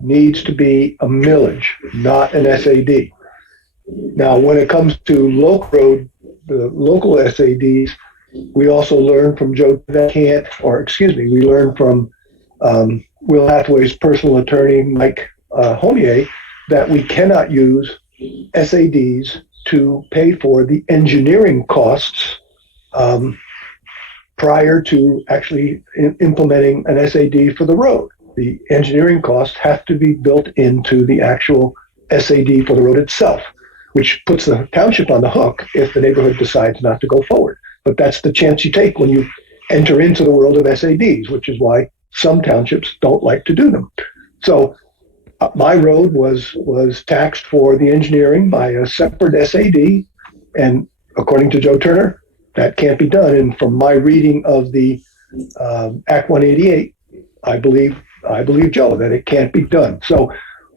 needs to be a millage, not an SAD. Now, when it comes to the local SADs, we also learned from we learned from Will Hathaway's personal attorney, Mike Homier, that we cannot use SADs to pay for the engineering costs prior to actually implementing an SAD for the road. The engineering costs have to be built into the actual SAD for the road itself, which puts the township on the hook if the neighborhood decides not to go forward. But that's the chance you take when you enter into the world of SADs, which is why some townships don't like to do them. So my road was taxed for the engineering by a separate SAD, and according to Joe Turner, that can't be done. And from my reading of the Act 188, I believe Joe that it can't be done. So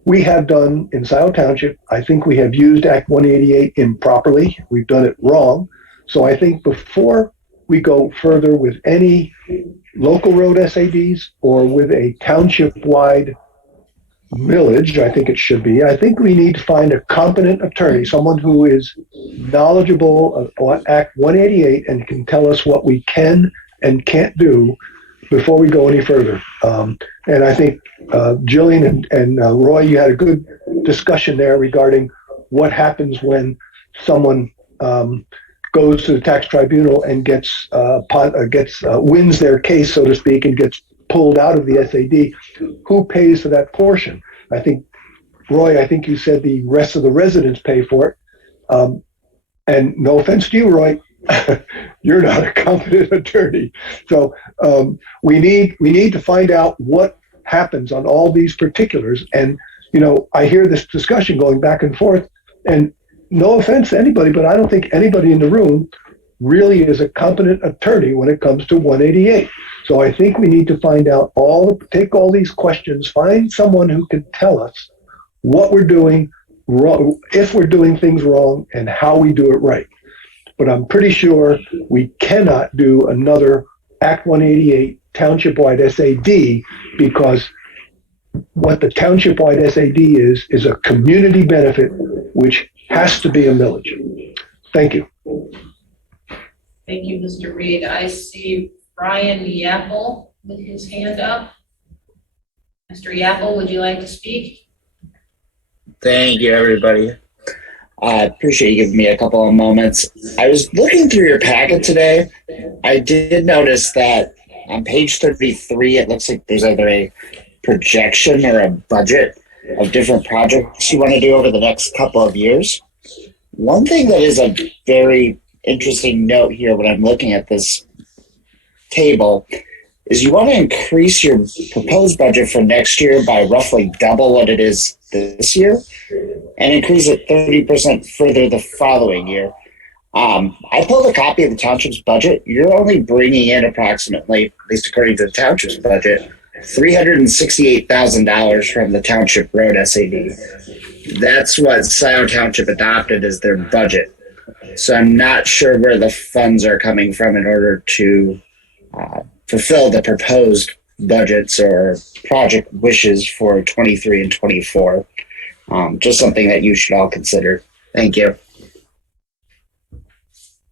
we have done in Scio Township, I think we have used Act 188 improperly. We've done it wrong. So I think before we go further with any local road SADs or with a township-wide millage, I think it should be, I think we need to find a competent attorney, someone who is knowledgeable of Act 188 and can tell us what we can and can't do before we go any further. And I think Jillian and Roy, you had a good discussion there regarding what happens when someone goes to the tax tribunal and wins their case, so to speak, and gets pulled out of the SAD. Who pays for that portion? I think, Roy, I think you said the rest of the residents pay for it. And no offense to you, Roy, you're not a competent attorney. So we need to find out what happens on all these particulars. And, you know, I hear this discussion going back and forth, and no offense to anybody, but I don't think anybody in the room really is a competent attorney when it comes to 188. So I think we need to find out take all these questions, find someone who can tell us what we're doing wrong, if we're doing things wrong, and how we do it right. But I'm pretty sure we cannot do another Act 188 township-wide SAD, because what the township-wide SAD is a community benefit, which has to be a millage. Thank you. Thank you, Mr. Reed. I see Brian Yapple with his hand up. Mr. Yapple, would you like to speak? Thank you, everybody. I appreciate you giving me a couple of moments. I was looking through your packet today. I did notice that on page 33, it looks like there's either a projection or a budget of different projects you want to do over the next couple of years. One thing that is a very interesting note here when I'm looking at this table is you want to increase your proposed budget for next year by roughly double what it is this year and increase it 30% further the following year. I pulled a copy of the township's budget. You're only bringing in approximately, at least according to the township's budget, $368,000 from the township road SAD. That's what Scio Township adopted as their budget. So I'm not sure where the funds are coming from in order to fulfill the proposed budgets or project wishes for 23 and 24. Just something that you should all consider. Thank you.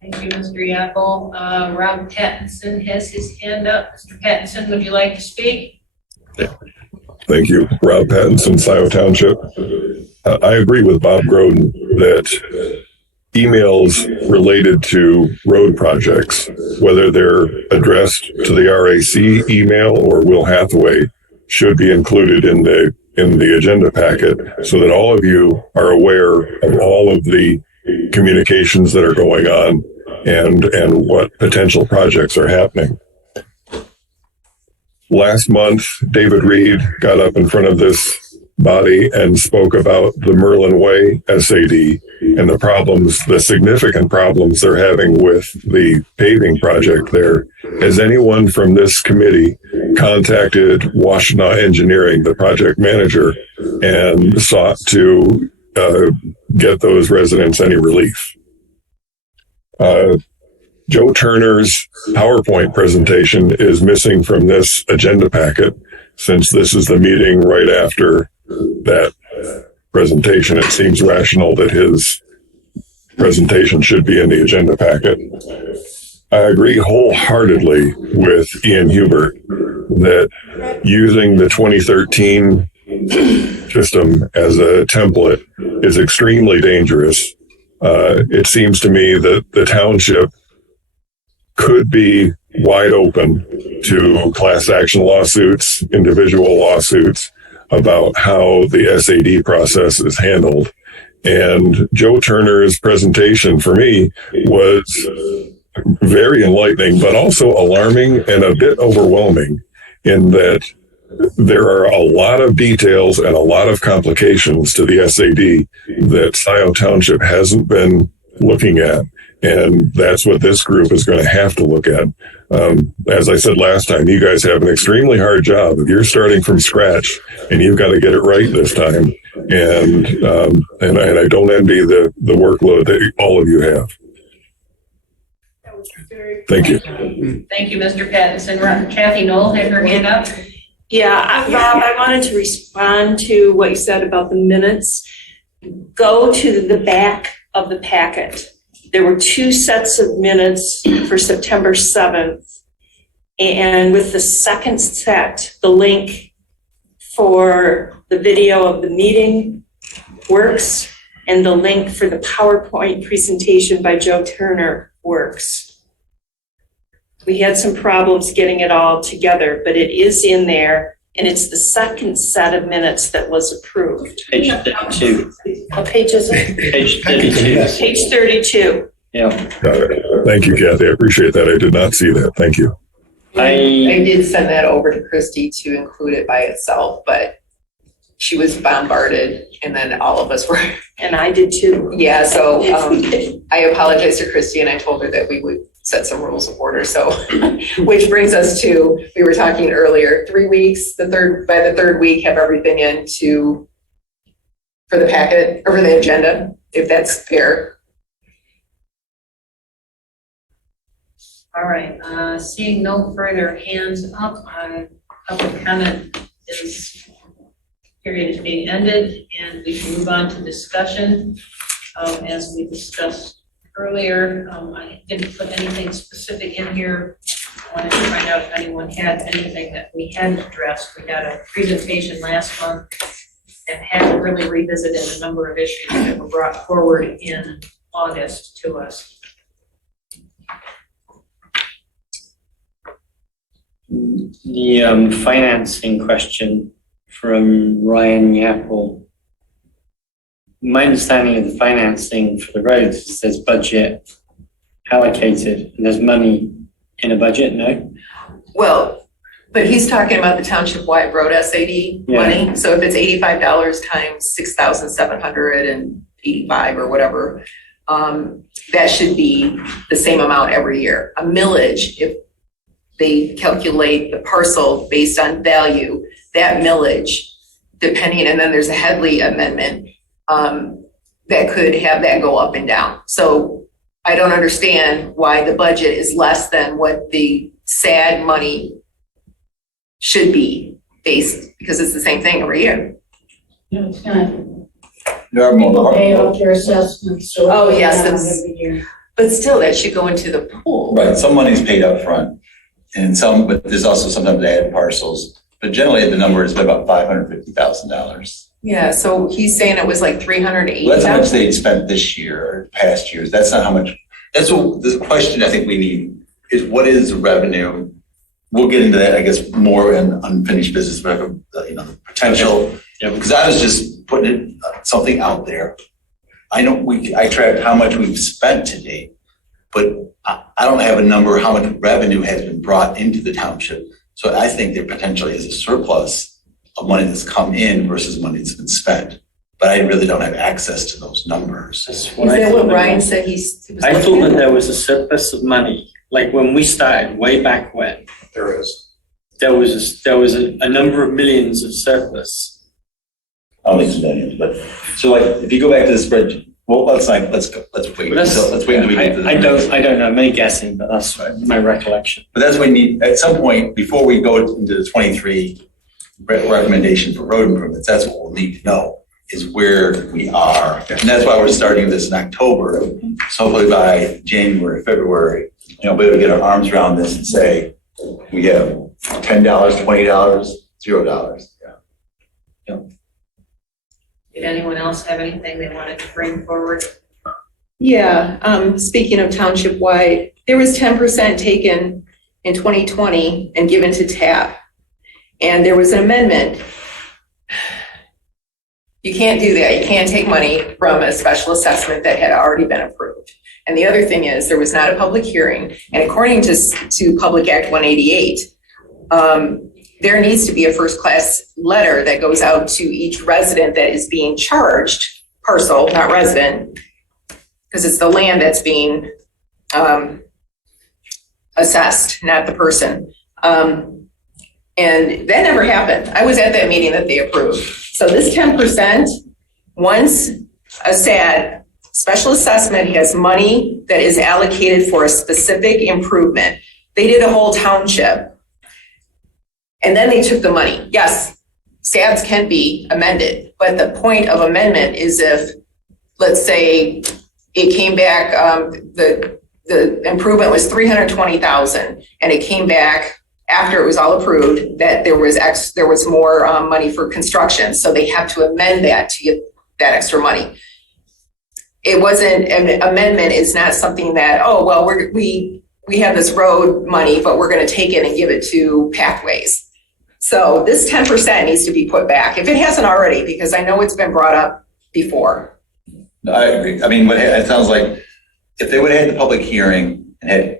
Thank you, Mr. Yapple. Rob Pattinson has his hand up. Mr. Pattinson, would you like to speak? Thank you. Rob Pattinson, Scio Township. I agree with Bob Groden that emails related to road projects, whether they're addressed to the RAC email or Will Hathaway, should be included in the agenda packet so that all of you are aware of all of the communications that are going on and what potential projects are happening. Last month, David Reed got up in front of this body and spoke about the Merlin Way SAD and the significant problems they're having with the paving project there. Has anyone from this committee contacted Washtenaw Engineering, the project manager, and sought to get those residents any relief? Joe Turner's PowerPoint presentation is missing from this agenda packet. Since this is the meeting right after that presentation, it seems rational that his presentation should be in the agenda packet. I agree wholeheartedly with Ian Hubert that using the 2013 system as a template is extremely dangerous. It seems to me that the township could be wide open to class action lawsuits, individual lawsuits about how the SAD process is handled. And Joe Turner's presentation for me was very enlightening, but also alarming and a bit overwhelming in that there are a lot of details and a lot of complications to the SAD that Scio Township hasn't been looking at. And that's what this group is going to have to look at. As I said last time, you guys have an extremely hard job. You're starting from scratch and you've got to get it right this time. And I don't envy the workload that all of you have. Thank you. Thank you, Mr. Pattinson. Kathy Knol had her hand up. Yeah, Rob, I wanted to respond to what you said about the minutes. Go to the back of the packet. There were 2 sets of minutes for September 7th. And with the second set, the link for the video of the meeting works, and the link for the PowerPoint presentation by Joe Turner works. We had some problems getting it all together, but it is in there, and it's the second set of minutes that was approved. Page 32. What page is it? Page 32. Page 32. Yeah. Got it. Thank you, Kathy. I appreciate that. I did not see that. Thank you. I did send that over to Christy to include it by itself, but she was bombarded, and then all of us were. And I did too. Yeah, so I apologized to Christy, and I told her that we would set some rules of order. So, which brings us to, we were talking earlier, 3 weeks, by the third week, have everything in for the packet, or for the agenda, if that's fair. All right, seeing no further hands up, public comment period is being ended, and we can move on to discussion. As we discussed earlier, I didn't put anything specific in here. I wanted to find out if anyone had anything that we hadn't addressed. We had a presentation last month and hadn't really revisited a number of issues that were brought forward in August to us. The financing question from Ryan Yapple. My understanding of the financing for the roads is there's budget allocated and there's money in a budget, no? Well, but he's talking about the township-wide road SAD money. So if it's $85 times 6,785 or whatever, that should be the same amount every year. A millage, if they calculate the parcel based on value, that millage, depending, and then there's a Headley amendment, that could have that go up and down. So I don't understand why the budget is less than what the SAD money should be based, because it's the same thing every year. No, it's not. There are People more. pay off their assessments, so. Oh, yes, it's it's- every year. But still, that should go into the pool. Right, some money's paid up front, and but there's also sometimes added parcels. But generally, the number is about $550,000. Yeah, so he's saying it was like 380,000. Well, that's how much they spent this year or past years. That's not how much. That's what the question I think we need is, what is the revenue? We'll get into that, I guess, more in unfinished business, but the potential. Yeah. Because I was just putting something out there. I know I tracked how much we've spent to date, but I don't have a number how much revenue has been brought into the township. So I think there potentially is a surplus of money that's come in versus money that's been spent. But I really don't have access to those numbers. Is that what Ryan said he was I thought looking that at? there was a surplus of money, like when we started way back when. There is. There was a number of millions of surplus. I don't think it's millions, but so like if you go back to the spreadsheet, well, let's wait. Let's wait until we get to the. I don't know, I'm only guessing, but that's my recollection. But that's what we need, at some point, before we go into the 23 recommendation for road improvements, that's what we'll need to know, is where we are. And that's why we're starting this in October. So hopefully by January, February, we'll be able to get our arms around this and say, we have $10, $20, $0. Did anyone else have anything they wanted to bring forward? Yeah, speaking of township-wide, there was 10% taken in 2020 and given to TAP. And there was an amendment. You can't do that. You can't take money from a special assessment that had already been approved. And the other thing is, there was not a public hearing, and according to Public Act 188, there needs to be a first-class letter that goes out to each resident that is being charged, parcel, not resident, because it's the land that's being assessed, not the person. And that never happened. I was at that meeting that they approved. So this 10%, once a SAD, special assessment, has money that is allocated for a specific improvement. They did a whole township, and then they took the money. Yes, SADs can be amended, but the point of amendment is if, let's say, it came back, the improvement was 320,000, and it came back after it was all approved that there was more money for construction, so they have to amend that to get that extra money. It wasn't, an amendment is not something that, oh, well, we have this road money, but we're going to take it and give it to pathways. So this 10% needs to be put back, if it hasn't already, because I know it's been brought up before. No, I agree. I mean, it sounds like if they would have had the public hearing and had,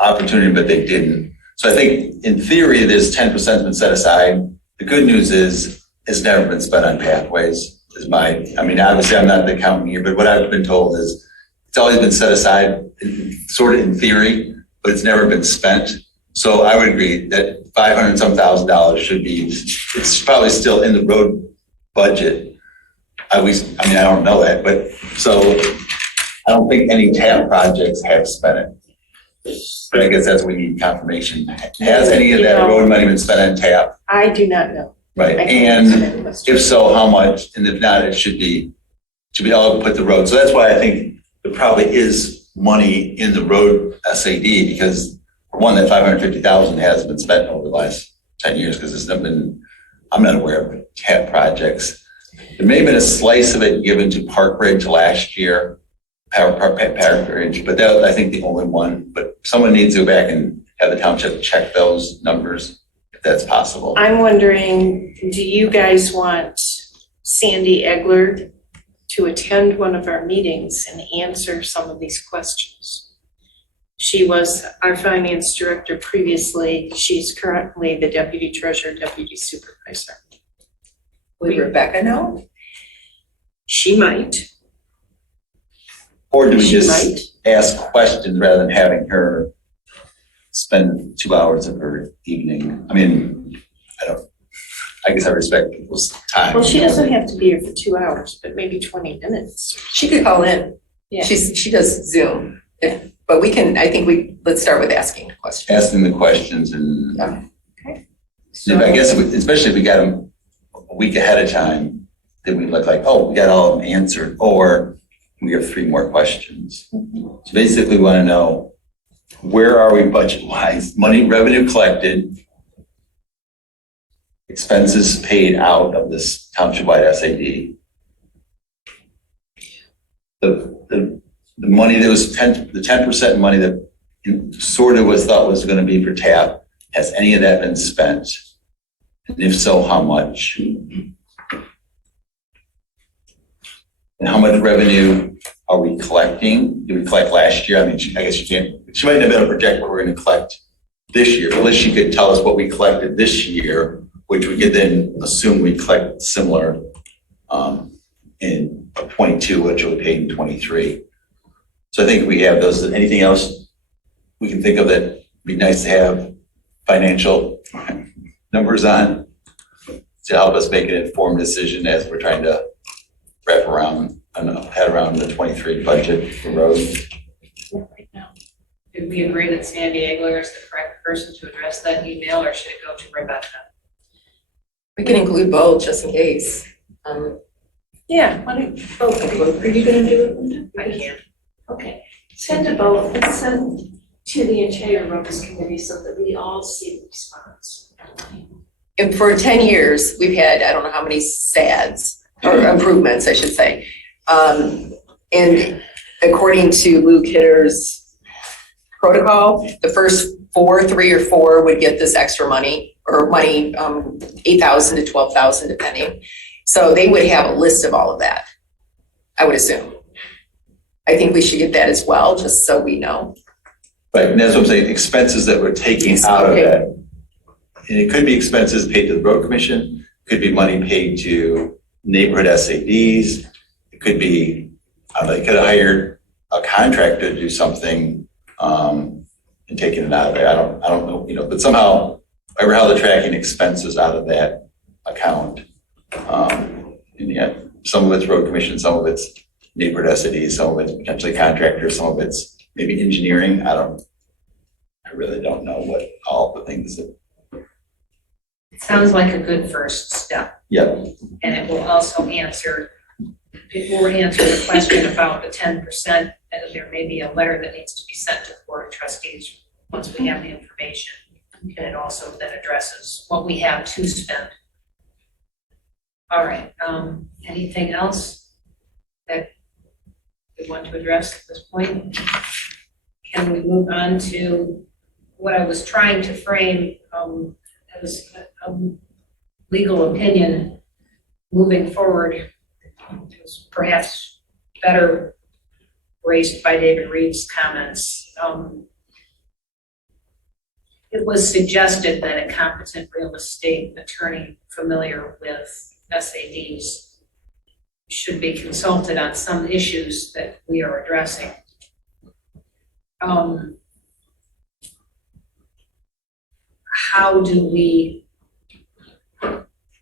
opportunity, but they didn't. So I think in theory, this 10% has been set aside. The good news is it's never been spent on pathways. Obviously I'm not the accountant here, but what I've been told is it's always been set aside, sort of in theory, but it's never been spent. So I would agree that $500 and some thousand should be, it's probably still in the road budget. I don't know that, but so I don't think any TAP projects have spent it. But I guess that's what we need confirmation. Has any of that road money been spent on TAP? I do not know. Right, and if so, how much? And if not, it should be all put the road. So that's why I think there probably is money in the road SAD, because one, that 550,000 has been spent over the last 10 years, because it's not been, I'm not aware of TAP projects. There may have been a slice of it given to Park Ridge last year, Park Ridge, but that was, I think, the only one. But someone needs to go back and have the township check those numbers, if that's possible. I'm wondering, do you guys want Sandy Egler to attend one of our meetings and answer some of these questions? She was our finance director previously. She's currently the deputy treasurer, deputy supervisor. Would Rebecca know? She might. Or do we She just might. ask questions rather than having her spend 2 hours of her evening? I guess I respect people's time. Well, she doesn't have to be here for 2 hours, but maybe 20 minutes. She could call in. Yeah. She does Zoom. But let's start with asking questions. Asking the questions and Okay. I guess especially if we got them a week ahead of time, then we look like, oh, we got all of them answered, or we have 3 more questions. So basically we want to know, where are we budget-wise? Money, revenue collected, expenses paid out of this township-wide SAD. The money that was the 10% money that sort of was thought was going to be for TAP, has any of that been spent? And if so, how much? And how much revenue are we collecting? Did we collect last year? I guess she might not be able to project what we're going to collect this year, unless she could tell us what we collected this year, which we could then assume we collect similar in 22, which we paid in 23. So I think we have those. Anything else we can think of that would be nice to have financial numbers on to help us make an informed decision as we're trying to wrap around and head around the 23 budget for roads. Right now. Did we agree that Sandy Egler is the correct person to address that email, or should it go to Rebecca? We can include both just in case. Yeah, why don't both of you? Are you gonna do it, Linda? I can. Okay, send to both and send to the entire roads committee so that we all see the response. And for 10 years, we've had, I don't know how many SADs, or improvements, I should say. And according to Luke Hitter's protocol, the first 3 or 4 would get this extra money, or money, 8,000 to 12,000 depending. So they would have a list of all of that, I would assume. I think we should get that as well, just so we know. Right, and that's what I'm saying, expenses that we're taking out of Okay. that. And it could be expenses paid to the road commission, could be money paid to neighborhood SADs. It could be, they could have hired a contractor to do something, and taken it out of there. I don't know, but somehow, how they're tracking expenses out of that account. And yet, some of it's road commission, some of it's neighborhood SADs, some of it's potentially contractors, some of it's maybe engineering. I really don't know what all the things that. It sounds like a good first step. Yeah. And it will also answer the question about the 10%. There may be a letter that needs to be sent to the Board of Trustees once we have the information. And it also then addresses what we have to spend. All right, anything else that we want to address at this point? Can we move on to what I was trying to frame as a legal opinion moving forward? It was perhaps better raised by David Reed's comments. It was suggested that a competent real estate attorney familiar with SADs should be consulted on some issues that we are addressing. How do we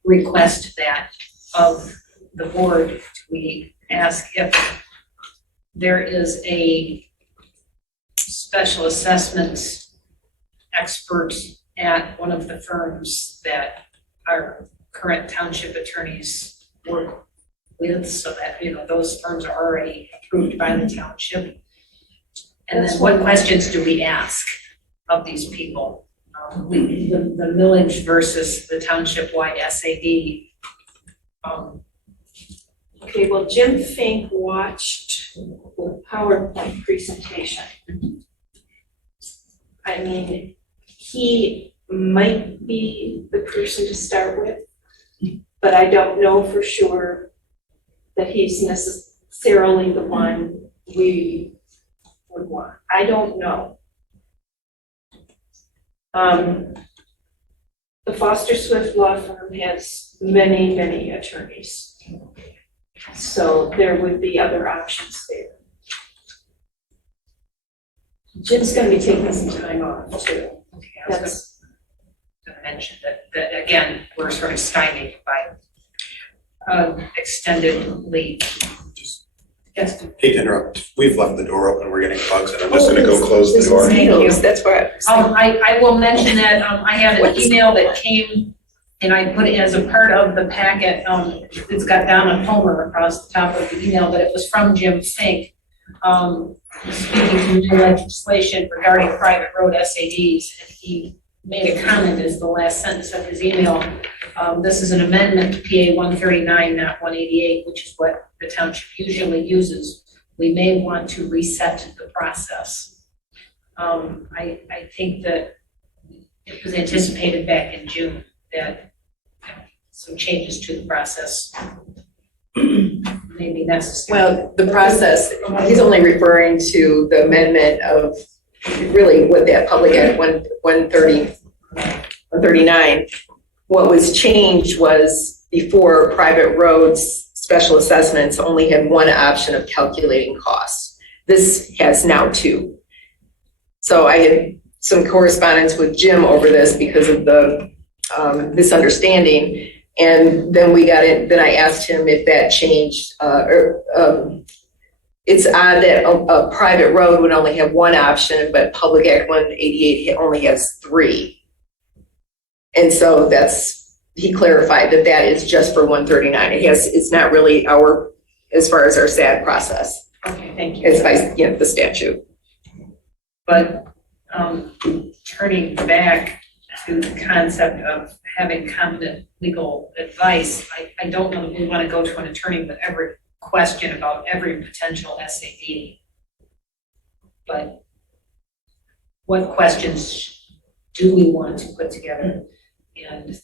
request that of the board? Do we ask if there is a special assessment expert at one of the firms that our current township attorneys work with, so that those firms are already approved by the township? And then what questions do we ask of these people? The millage versus the township-wide SAD. Okay, well, Jim Fink watched the PowerPoint presentation. I mean, he might be the person to start with, but I don't know for sure that he's necessarily the one we would want. I don't know. The Foster Swift law firm has many, many attorneys. So there would be other options there. Jim's going to be taking some time off too. Okay, I was going to mention that again, we're sort of stymied by extended leave. Yes. Hate to interrupt. We've left the door open. We're getting bugs, and I'm just going to go close the door. Thank you. That's what. I will mention that I had an email that came, and I put it as a part of the packet. It's got Donna Palmer across the top of the email, but it was from Jim Fink, speaking to new legislation regarding private road SADs, and he made a comment as the last sentence of his email. This is an amendment to PA 139, not 188, which is what the township usually uses. We may want to reset the process. I think that it was anticipated back in June that some changes to the process may be necessary. Well, the process, he's only referring to the amendment of really what that public act 139. What was changed was before private roads, special assessments only had one option of calculating costs. This has now two. So I had some correspondence with Jim over this because of the misunderstanding. And then we got it, then I asked him if that changed, it's odd that a private road would only have one option, but Public Act 188 only has three. And so he clarified that is just for 139. It's not really as far as our SAD process. Okay, thank you. It's by the statute. But turning back to the concept of having competent legal advice, I don't know that we want to go to an attorney with every question about every potential SAD. But what questions do we want to put together, and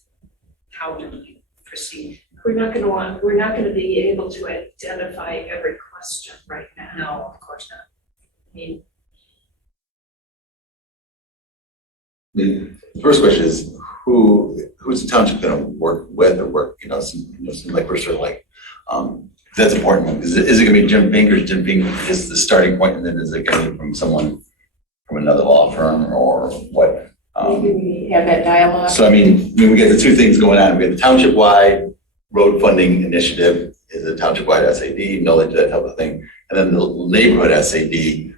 how do we proceed? we're not gonna be able to identify every question right now. No, of course not. I mean, The first question is, who's the township gonna work with or work, seem like we're sort of like, that's important one. Is it gonna be Jim Pink, or Jim Pink is the starting point, and then is it gonna be from someone from another law firm or what? maybe we have that dialogue. So I mean, we get the two things going on. We have the township-wide road funding initiative, is a township-wide SAD, knowledge, that type of thing. And then the neighborhood SAD,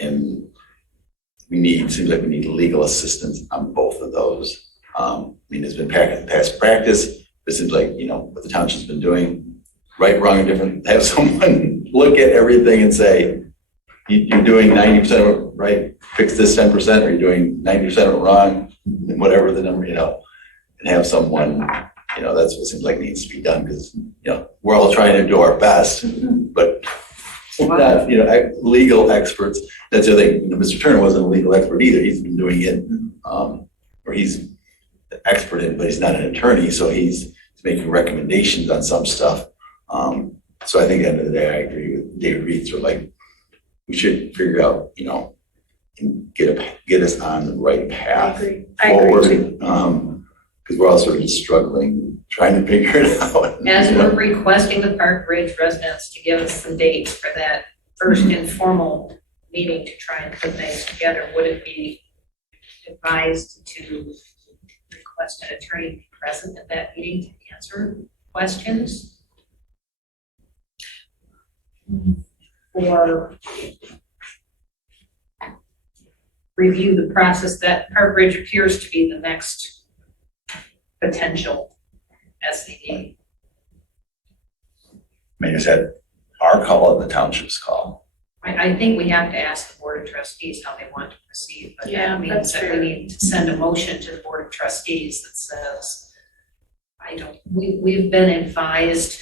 and seems like we need legal assistance on both of those. I mean, there's been past practice, but it seems like, what the township's been doing, right, wrong, and different, have someone look at everything and say, you're doing 90% of it right, fix this 10%, or you're doing 90% of it wrong, and whatever the number, and have someone, that's what seems like needs to be done, because, we're all trying to do our best, but we're not, legal experts. That's the other thing, Mr. Turner wasn't a legal expert either. He's been doing it, or he's an expert in, but he's not an attorney, so he's making recommendations on some stuff. So I think at the end of the day, I agree with David Reed, sort of like, we should figure out, get us on the right path forward. Because we're all sort of just struggling, trying to figure it out. As we're requesting the Park Ridge residents to give us some dates for that first informal meeting to try and put things together, would it be advised to request an attorney to be present at that meeting to answer questions? Or review the process that Park Ridge appears to be the next potential SCD? I mean, is that our call or the township's call? I think we have to ask the Board of Trustees how they want to proceed, but Yeah, that means that's that fair. we need to send a motion to the Board of Trustees that says, we've been advised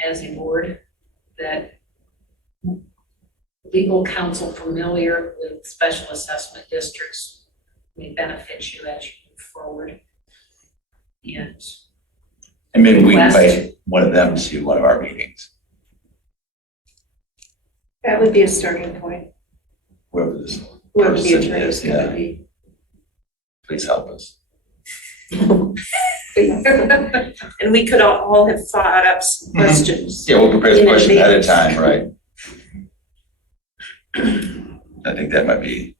as a board that legal counsel familiar with special assessment districts may benefit you as you move forward. And maybe we Request. invite one of them to one of our meetings, That would be a starting point. whoever this Whoever the person attorney is is, gonna be. please help us. And we could all have thought up some questions. Yeah, we'll prepare the In question ahead of advance. time, right? I think that might be,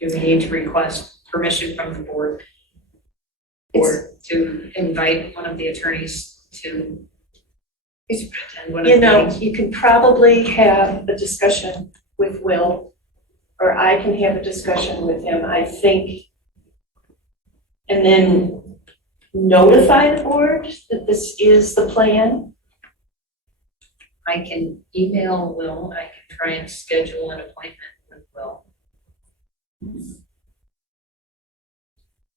Do we need to request permission from the board? Or to invite one of the attorneys to attend one of the meetings? You can probably have a discussion with Will, or I can have a discussion with him, I think. And then notify the board that this is the plan. I can email Will, I can try and schedule an appointment with Will.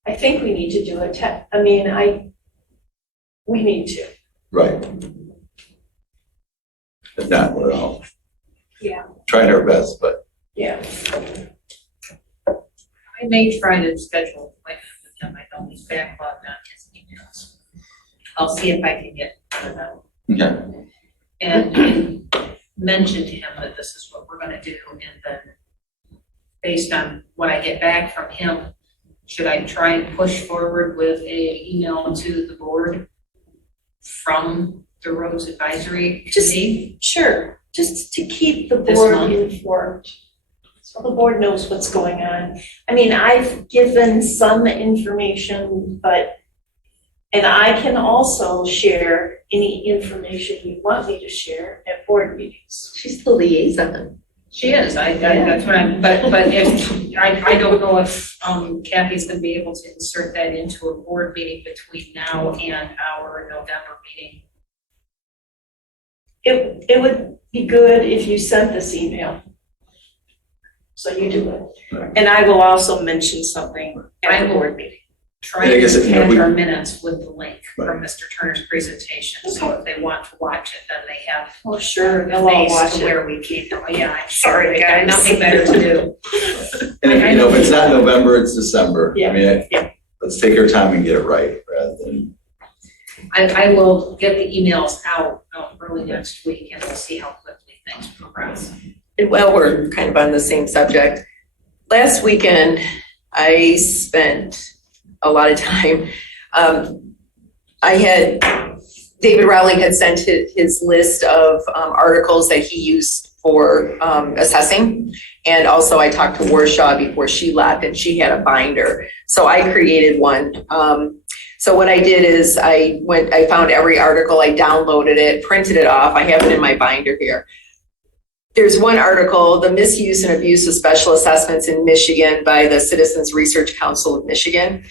I think we need to do we need to. right. If not, we're all Yeah. trying our best, but Yeah. I may try to schedule an appointment with him, I know he's backlogged on his emails. I'll see if I can get one of them. okay. And mention to him that this is what we're gonna do, and then based on what I get back from him, should I try and push forward with a email to the board from the Roads Advisory Committee? Sure, just to keep the This board month? informed, so the board knows what's going on. I mean, I've given some information, and I can also share any information you want me to share at board meetings. She's the liaison. She is, that's what but if, I don't know if, Kathy's gonna be able to insert that into a board meeting between now and our November meeting. It would be good if you sent this email. So you do it. And I will also mention something at the board meeting. Try And I to guess if, attach we- our minutes with the link Right. from Mr. Turner's presentation, so if they want to watch it, then they have Oh, sure, the they'll all face watch to it. where we came from. Yeah, I'm Sorry, sorry, I got guys. nothing better to do. And if, if it's not November, it's December. Yeah, I mean, yeah. let's take our time and get it right, rather than I will get the emails out early next week and we'll see how quickly things progress. And while we're kind of on the same subject, last weekend I spent a lot of time. David Rowley had sent his list of articles that he used for assessing. And also I talked to Warshaw before she left and she had a binder. So I created one. So what I did is I found every article, I downloaded it, printed it off. I have it in my binder here. There's one article, The Misuse and Abuse of Special Assessments in Michigan by the Citizens Research Council of Michigan.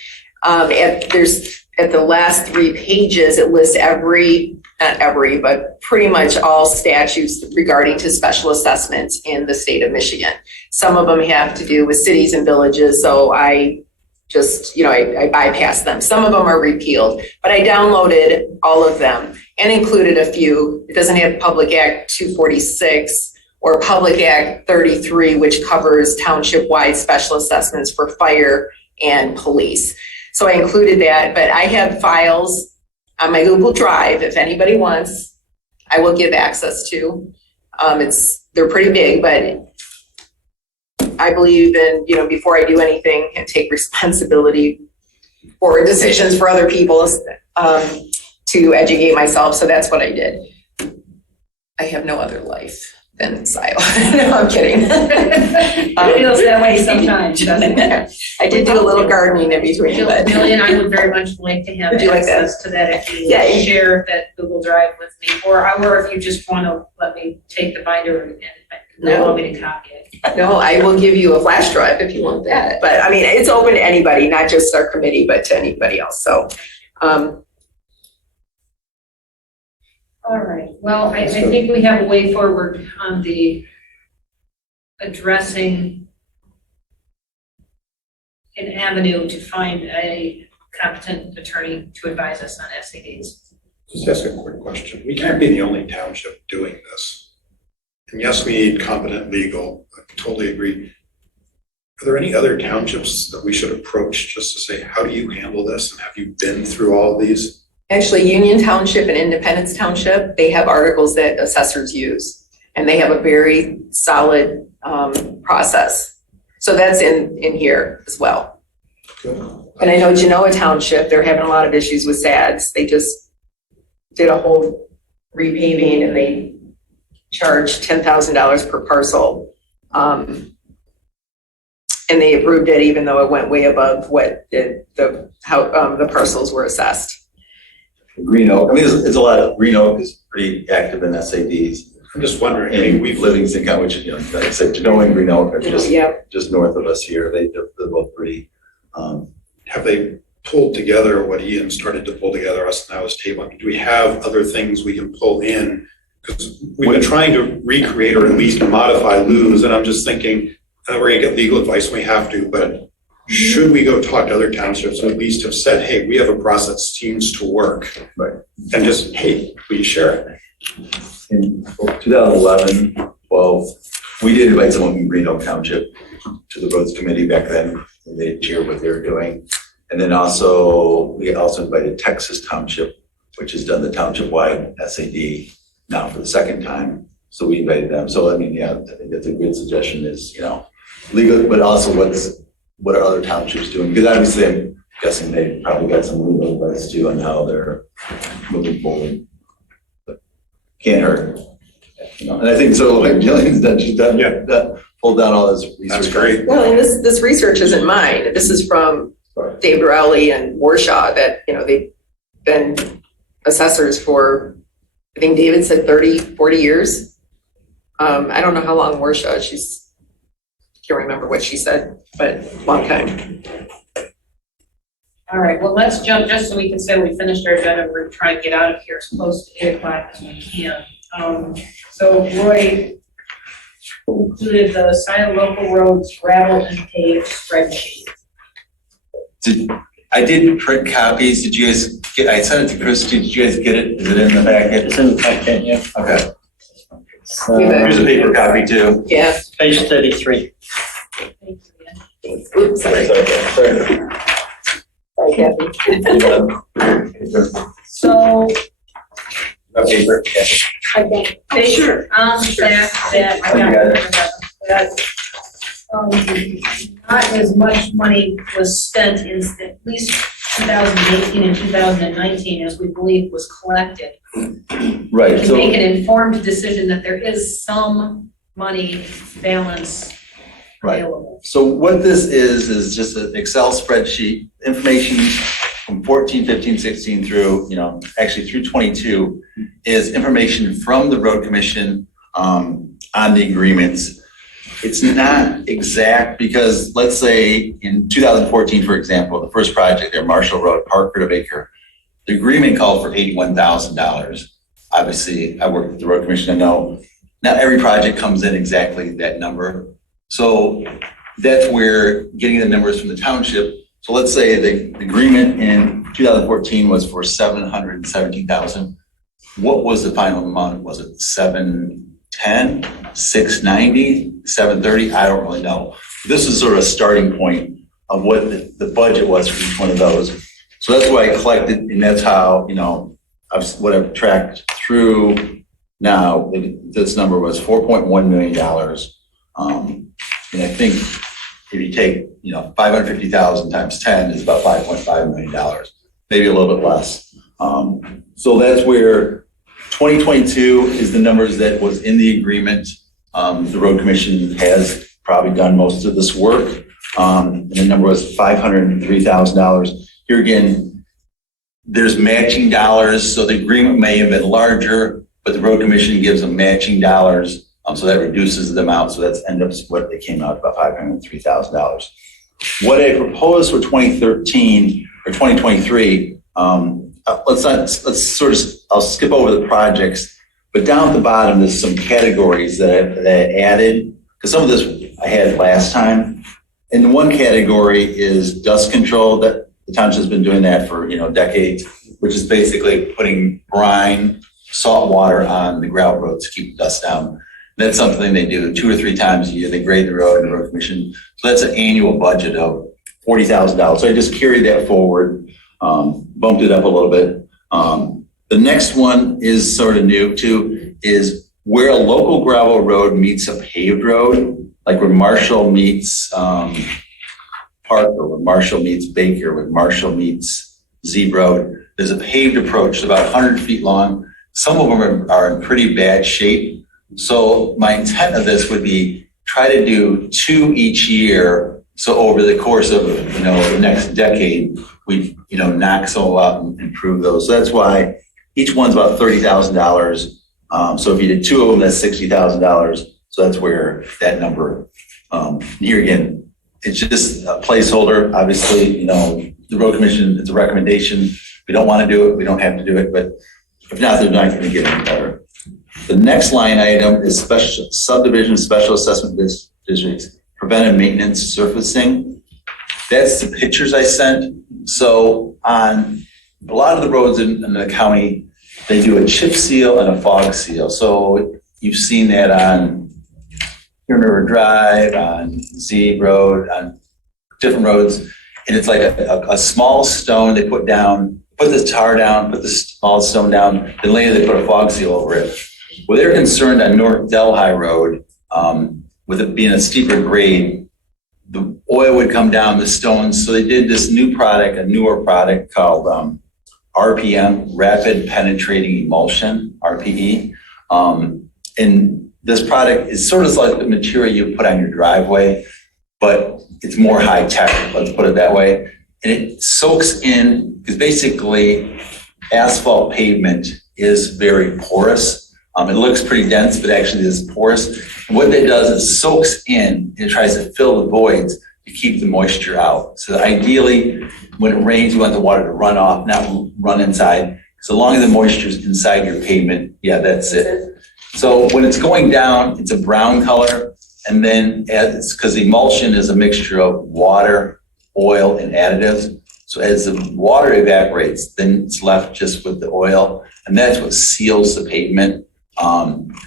At the last 3 pages, it lists not every, but pretty much all statutes regarding to special assessments in the state of Michigan. Some of them have to do with cities and villages, so I just, I bypassed them. Some of them are repealed, but I downloaded all of them and included a few. It doesn't have Public Act 246 or Public Act 33, which covers township-wide special assessments for fire and police. So I included that, but I have files on my Google Drive. If anybody wants, I will give access to. They're pretty big, but I believe in, before I do anything and take responsibility for decisions for other people, to educate myself. So that's what I did. I have no other life than Scio. No, I'm kidding. It feels that way sometimes, doesn't it? I did do a little gardening in between. But Jillian, I would very much like to have Would you like that? access to that if you Yeah. share that Google Drive with me, or if you just want to let me take the binder and No. allow me to copy it. no, I will give you a flash drive if you want that. But I mean, it's open to anybody, not just our committee, but to anybody else. So, All right, well, I think we have a way forward on the addressing an avenue to find a competent attorney to advise us on SADs. Just ask a quick question. We can't be the only township doing this. And yes, we need competent legal. I totally agree. Are there any other townships that we should approach just to say, how do you handle this? And have you been through all of these? actually, Union Township and Independence Township, they have articles that assessors use, and they have a very solid process. So that's in here as well. Good. And I know Genoa Township, they're having a lot of issues with SADs. They just did a whole repaving and they charged $10,000 per parcel. And they approved it even though it went way above what the parcels were assessed. Green Oak, I mean, there's a lot of, Green Oak is pretty active in SADs. I'm just wondering, I mean, And Livingston County, which, like I said, Genoa and Green Oak are Yeah. just north of us here. They're both pretty, have they pulled together what Ian started to pull together us now as table? Do we have other things we can pull in? Because we've been trying to recreate or at least modify lose, and I'm just thinking, we're gonna get legal advice when we have to, but should we go talk to other townships and at least have said, hey, we have a process that seems to work? Right. And just, hey, please share it. in 2011, 12, we did invite someone from Green Oak Township to the roads committee back then, and they cheered what they were doing. And then we also invited Texas Township, which has done the township-wide SAD now for the second time. So we invited them. So I mean, yeah, I think that's a good suggestion is, legal, but also what are other townships doing? Because obviously I'm guessing they probably got some legal advice too on how they're moving forward. But can't hurt. And I think so, like Jillian's done, she's done, pulled down all this research. That's great. Well, and this research isn't mine. This is from David Rowley and Warshaw that, they've been assessors for, I think David said 30, 40 years. I don't know how long Warshaw, can't remember what she said, but long time. All right, well, let's jump, just so we can say we finished our agenda, we're trying to get out of here as close to 8 o'clock as we can. So Roy included the Scio local roads gravel and pave spreadsheet. I did print copies. Did you guys get, I sent it to Christy. Did you guys get it? Is it in the packet? It's in the packet, yeah. Okay. Here's a paper copy too. Yeah. Page 33. Oops, sorry. Sorry, Kathy. So Okay, I think based on the fact that not as much money was spent in at least 2018 and 2019 as we believe was collected. Right, To so. make an informed decision that there is some money balance Right. available. So what this is just an Excel spreadsheet, information from 14, 15, 16 through, actually through 22 is information from the road commission on the agreements. It's not exact because let's say in 2014, for example, the first project there, Marshall Road, Parker to Baker, the agreement called for $81,000. Obviously, I work with the road commission, I know not every project comes in exactly that number. So that's where getting the numbers from the township. So let's say the agreement in 2014 was for $717,000. What was the final amount? Was it 710, 690, 730? I don't really know. This is sort of a starting point of what the budget was for each one of those. So that's why I collected, and that's how, what I've tracked through now. This number was $4.1 million. And I think if you take, 550,000 times 10 is about $5.5 million, maybe a little bit less. So that's where 2022 is the numbers that was in the agreement. The road commission has probably done most of this work. And the number was $503,000. Here again, there's matching dollars. So the agreement may have been larger, but the road commission gives them matching dollars. So that reduces the amount. So that's end up what they came out about $503,000. What I proposed for 2013 or 2023, let's sort of, I'll skip over the projects, but down at the bottom, there's some categories that I added, because some of this I had last time. And one category is dust control. That the township has been doing that for, decades, which is basically putting brine, salt water on the gravel roads to keep the dust down. That's something they do 2 or 3 times a year. They grade the road in the road commission. So that's an annual budget of $40,000. So I just carried that forward, bumped it up a little bit. The next one is sort of new too, is where a local gravel road meets a paved road, like where Marshall meets Parker, where Marshall meets Baker, where Marshall meets Z Road. There's a paved approach, about 100 feet long. Some of them are in pretty bad shape. So my intent of this would be try to do 2 each year. So over the course of, the next decade, we, knock some out and improve those. So that's why each one's about $30,000. So if you did 2 of them, that's $60,000. So that's where that number, here again, it's just a placeholder. Obviously, the road commission, it's a recommendation. If we don't want to do it, we don't have to do it. But if not, they're not going to get any better. The next line item is special subdivision, special assessment districts, preventive maintenance surfacing. That's the pictures I sent. So on a lot of the roads in the county, they do a chip seal and a fog seal. So you've seen that on River Drive, on Z Road, on different roads. And it's like a small stone they put down, put the tar down, put the small stone down, then later they put a fog seal over it. Well, they're concerned on North Delhi Road, with it being a steeper grade, the oil would come down the stones. So they did this new product, a newer product called RPM, Rapid Penetrating Emulsion, RPE. And this product is sort of like the material you put on your driveway, but it's more high tech, let's put it that way. And it soaks in, because basically asphalt pavement is very porous. It looks pretty dense, but actually is porous. And what that does is soaks in and it tries to fill the voids to keep the moisture out. So ideally, when it rains, you want the water to run off, not run inside. So long as the moisture is inside your pavement, yeah, that's it. So when it's going down, it's a brown color. And then because the emulsion is a mixture of water, oil, and additives. So as the water evaporates, then it's left just with the oil. And that's what seals the pavement.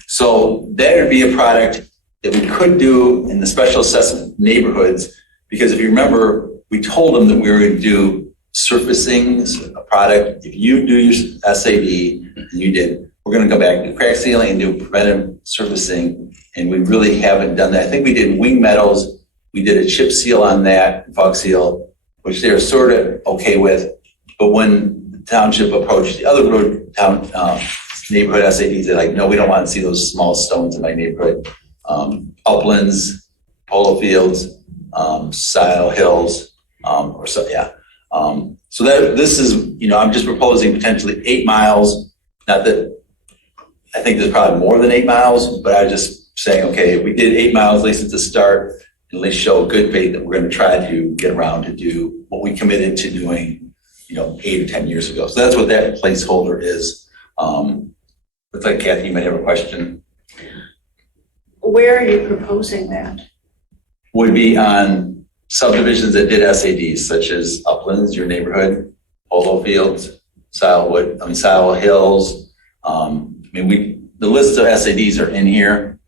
So that would be a product that we could do in the special assessment neighborhoods, because if you remember, we told them that we were going to do surfacing a product. If you do your SAD, and you did, we're going to go back and do crack sealing and do preventive surfacing. And we really haven't done that. I think we did wing metals. We did a chip seal on that, fog seal, which they're sort of okay with. But when the township approached the other road town neighborhood SADs, they're like, no, we don't want to see those small stones in my neighborhood. Uplands, polo fields, Scio hills, so that this is, I'm just proposing potentially 8 miles. Not that I think there's probably more than 8 miles, but I was just saying, okay, if we did 8 miles, at least at the start, at least show good faith that we're going to try to get around to do what we committed to doing, 8 or 10 years ago. So that's what that placeholder is. Looks like Kathy, you might have a question. Where are you proposing that? Would be on subdivisions that did SADs, such as Uplands, your neighborhood, polo fields, Scio hills. The list of SADs are in here.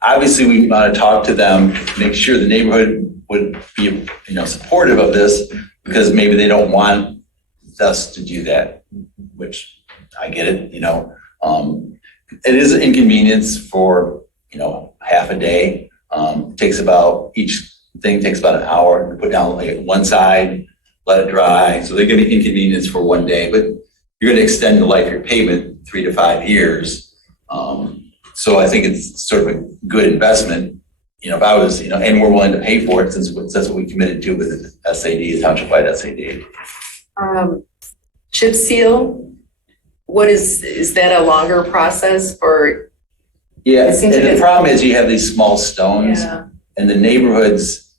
Obviously we want to talk to them, make sure the neighborhood would be, supportive of this, because maybe they don't want us to do that, which I get it, It is an inconvenience for, half a day. Each thing takes about an hour to put down like one side, let it dry. So they're going to be inconvenienced for one day, but you're going to extend the life of your pavement 3 to 5 years. So I think it's sort of a good investment. If I was, and we're willing to pay for it since that's what we committed to with the SAD, township-wide SAD. Chip seal, is that a longer process for? Yeah, It seems and like the problem is you have these small stones, and the neighborhoods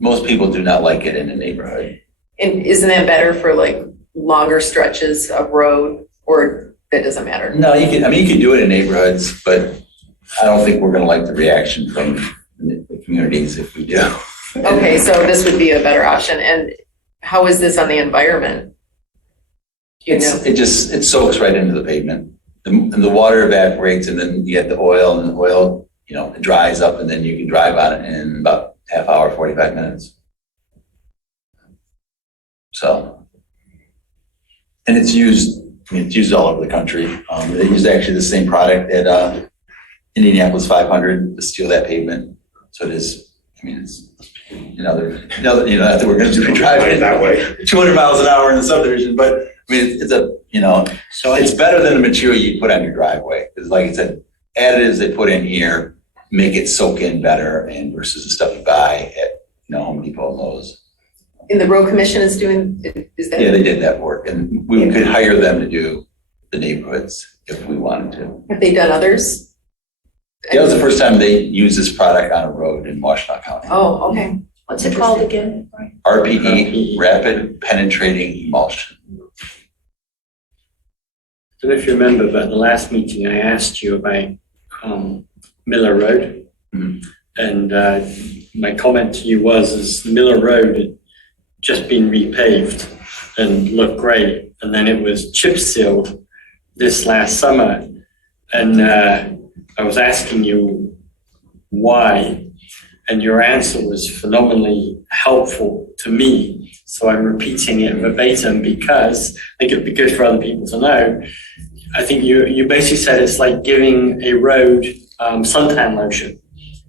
most people do not like it in the neighborhood. And isn't that better for like longer stretches of road, or that doesn't matter? No, you can do it in neighborhoods, but I don't think we're going to like the reaction from the communities if we do. Okay, so this would be a better option. And how is this on the environment? It soaks right into the pavement. And the water evaporates, and then you get the oil, and the oil, it dries up, and then you can drive on it in about half hour, 45 minutes. So, and it's used all over the country. They use actually the same product at Indianapolis 500 to seal that pavement. So it is, it's, we're going to be driving that way 200 miles an hour in the subdivision, but so it's better than the material you put on your driveway. Because like I said, additives they put in here make it soak in better, and versus the stuff you buy at Home Depot and Lowe's. And the road commission is that? Yeah, they did that work, and we could hire them to do the neighborhoods if we wanted to. Have they done others? That was the first time they used this product on a road in Washtenaw County. Oh, okay. What's it called again? RPE, Rapid Penetrating Emulsion. I don't know if you remember, but at the last meeting I asked you about Miller Road. Mm-hmm. And my comment to you was Miller Road had just been repaved and looked great. And then it was chip sealed this last summer. And I was asking you why. And your answer was phenomenally helpful to me. So I'm repeating it verbatim because I think it'd be good for other people to know. I think you basically said it's like giving a road suntan lotion.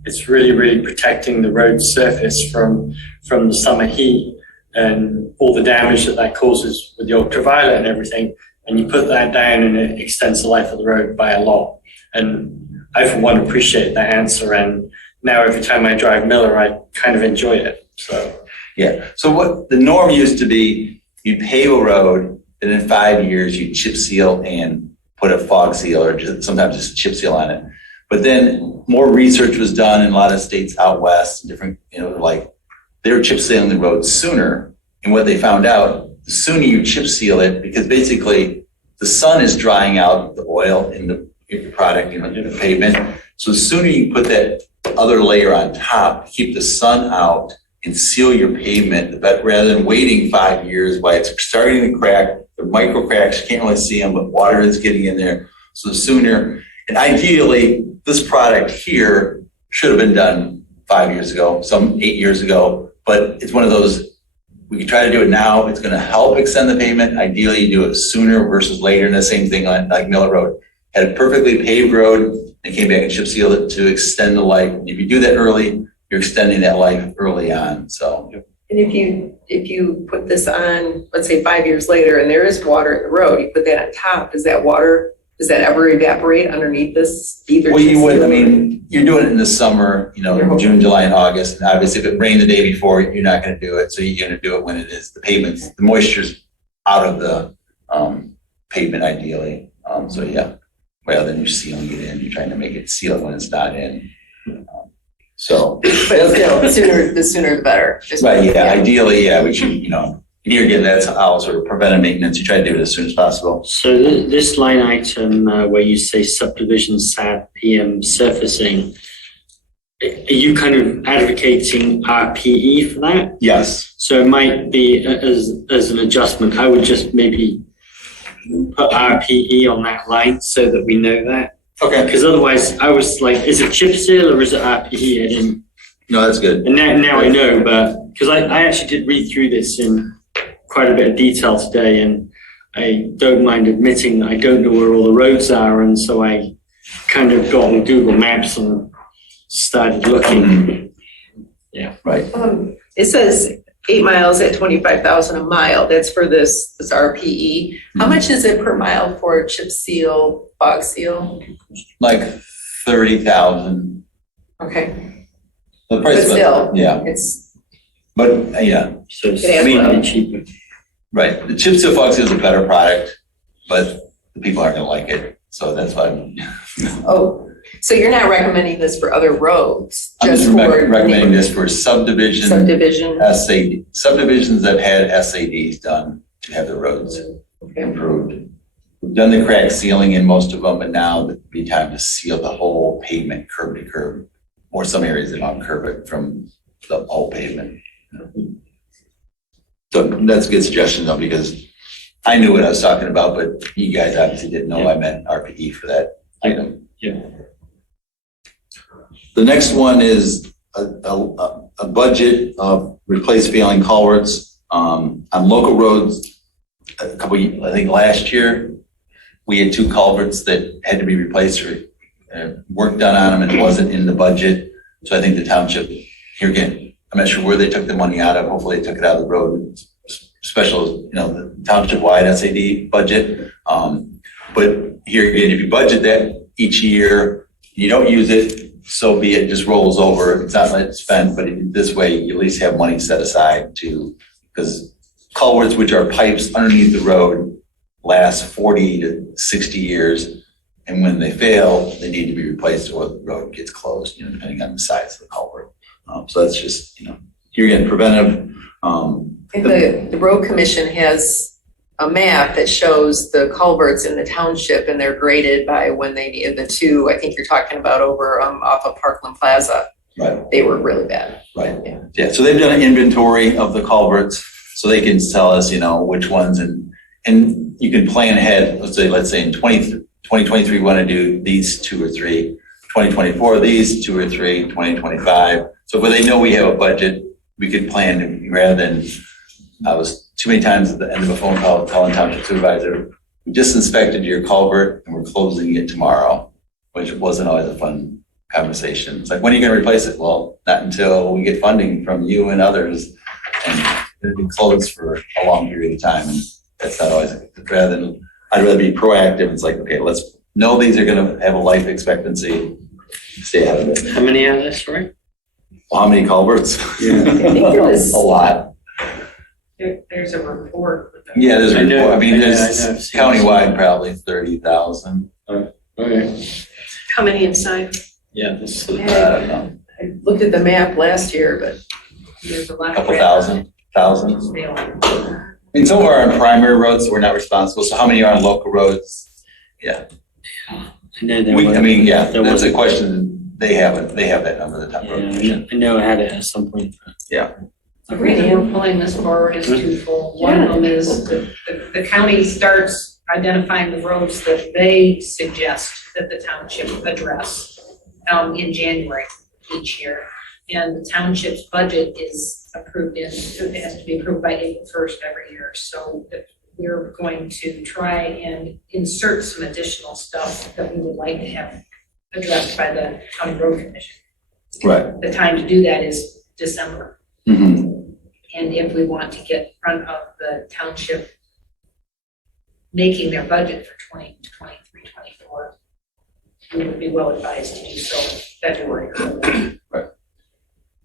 It's really, really protecting the road surface from the summer heat and all the damage that causes with the ultraviolet and everything. And you put that down and it extends the life of the road by a lot. And I, for one, appreciate that answer. And now every time I drive Miller, I kind of enjoy it. So yeah. So what the norm used to be, you'd pave a road, and in 5 years you'd chip seal and put a fog seal or sometimes just chip seal on it. But then more research was done in a lot of states out west, different, they were chip sealing the road sooner. And what they found out, the sooner you chip seal it, because basically the sun is drying out the oil in the product, in the pavement. So the sooner you put that other layer on top, keep the sun out and seal your pavement, but rather than waiting 5 years while it's starting to crack, the micro cracks, you can't really see them, but water is getting in there. So the sooner, and ideally, this product here should have been done 5 years ago, some 8 years ago, But it's one of those, we can try to do it now. It's going to help extend the pavement. Ideally, you do it sooner versus later. And the same thing on like Miller Road. Had a perfectly paved road and came back and chip sealed it to extend the life. And if you do that early, you're extending that life early on. So. And if you put this on, let's say 5 years later, and there is water in the road, you put that on top, does that ever evaporate underneath this? Well, you would, I mean, you're doing it in the summer, June, July, and August. And obviously, if it rained the day before, you're not going to do it. So you're going to do it when it is the pavement, the moisture's out of the pavement ideally. So yeah, rather than you sealing it in, you're trying to make it seal when it's not in. So, But still, the sooner the better. Right, yeah, ideally, yeah, we should, here again, that's how sort of preventive maintenance, you try to do it as soon as possible. So this line item where you say subdivision SAD PM surfacing, are you kind of advocating RPE for that? Yes. So it might be as an adjustment, I would just maybe put RPE on that line so that we know that. Okay. Because otherwise I was like, is it chip seal or is it RPE? I didn't. No, that's good. And now I know, but because I actually did read through this in quite a bit of detail today, and I don't mind admitting that I don't know where all the roads are, and so I kind of got on Google Maps and started looking. Yeah. Right. It says 8 miles at 25,000 a mile. That's for this RPE. How much is it per mile for chip seal, fog seal? Like 30,000. Okay, The price but of it, still, yeah. But yeah, So it's It adds maybe up. cheaper. right. The chip seal fog seal is a better product, but the people aren't going to like it. So that's why oh, so you're not recommending this for other roads? I'm just recommending this for subdivision. Subdivisions that have had SADs done to have the roads improved. We've done the crack sealing in most of them, but now would be time to seal the whole pavement curb to curb, or some areas that don't curb it from the whole pavement. So that's a good suggestion though, because I knew what I was talking about, but you guys obviously didn't know I meant RPE for that item. Yeah. The next one is a budget of replace failing culverts on local roads. A couple, I think last year, we had 2 culverts that had to be replaced or work done on them, and it wasn't in the budget. So I think the township, here again, I'm not sure where they took the money out of. Hopefully they took it out of the road special, the township-wide SAD budget. But here again, if you budget that each year, you don't use it, so be it, just rolls over. It's not like it's spent, but this way you at least have money set aside because culverts, which are pipes underneath the road, last 40 to 60 years. And when they fail, they need to be replaced or the road gets closed, depending on the size of the culvert. So that's just, here again, preventive. The road commission has a map that shows the culverts in the township, and they're graded by when they needed the 2. I think you're talking about over off of Parkland Plaza. Right. They were really bad. Right. Yeah. So they've done an inventory of the culverts, so they can tell us, which ones, and you can plan ahead. Let's say in 2023, we want to do these 2 or 3. 2024, these 2 or 3. 2025. So when they know we have a budget, we could plan rather than. I was too many times at the end of a phone call calling township supervisor. We just inspected your culvert and we're closing it tomorrow, which wasn't always a fun conversation. It's like, when are you going to replace it? Well, not until we get funding from you and others, and it'll be closed for a long period of time. And that's not always, I'd rather be proactive. It's like, okay, let's know these are going to have a life expectancy. Stay ahead of it. How many are there, sorry? Well, how many culverts? I think it was A lot. There's a report. Yeah, there's a I know, report. I mean, I know, there's I've seen countywide probably 30,000. Okay. How many inside? Yeah, this I don't know, I looked at the map last year, but There's a lot a of. couple thousand. Failing. I mean, some are on primary roads, so we're not responsible. So how many are on local roads? Yeah. I know there I mean, yeah, there that's was a question. They have that number, the top road commission. I know I had it at some point. The reason we're pulling this forward is twofold. One of them is the county starts identifying the roads that they suggest that the township address in January each year. And the township's budget is approved it has to be approved by April 1st every year. So we're going to try and insert some additional stuff that we would like to have addressed by the county road commission. Right. The time to do that is December. Mm-hmm. And if we want to get in front of the township making their budget for 2023, 24, we would be well advised to do so in February. Right.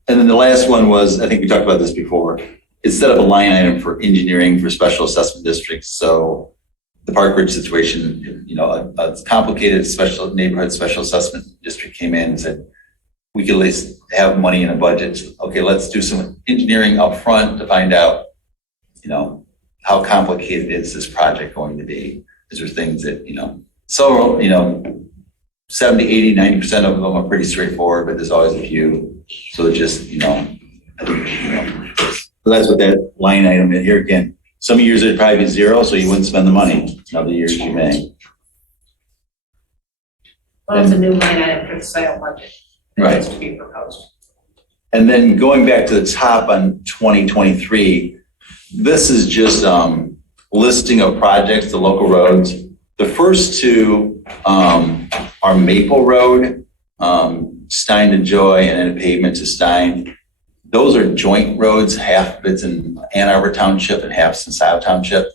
And then the last one was, I think we talked about this before, is set up a line item for engineering for special assessment districts. So the Park Ridge situation, you know, a complicated special neighborhood special assessment district came in and said, we could at least have money in a budget. Okay, let's do some engineering up front to find out, you know, how complicated is this project going to be? Is there things that, you know, so, you know, 70, 80, 90% of them are pretty straightforward, but there's always a few. So just, you know, so that's what that line item is here again. Some years it'd probably be zero, so you wouldn't spend the money. Other years you may. Well, it's a new line item for the Scio budget that Right. has to be proposed. And then going back to the top on 2023, this is just listing of projects, the local roads. The first two are Maple Road, Stein to Joy, and then a pavement to Stein. Those are joint roads, half of it's in Ann Arbor Township and half's in Scio Township.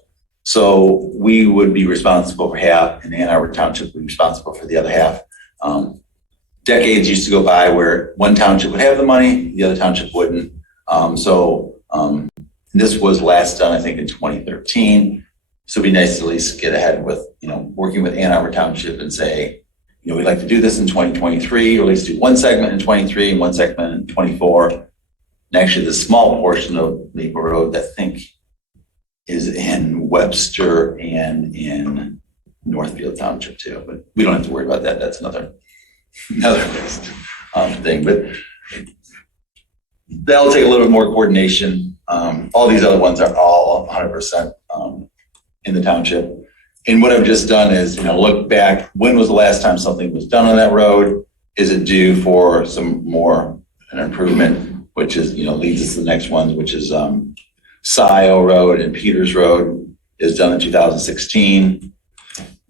So we would be responsible for half, and Ann Arbor Township would be responsible for the other half. Decades used to go by where one township would have the money, the other township wouldn't. This was last done, I think, in 2013. So it'd be nice to at least get ahead with, you know, working with Ann Arbor Township and say, you know, we'd like to do this in 2023, or at least do one segment in 23 and one segment in 24. And actually, the small portion of Maple Road that I think is in Webster and in Northfield Township too, but we don't have to worry about that. That's another list thing, but that'll take a little bit more coordination. All these other ones are all 100% in the township. And what I've just done is, you know, look back, when was the last time something was done on that road? Is it due for some more an improvement, which is, you know, leads us to the next ones, which is Scio Road and Peters Road is done in 2016.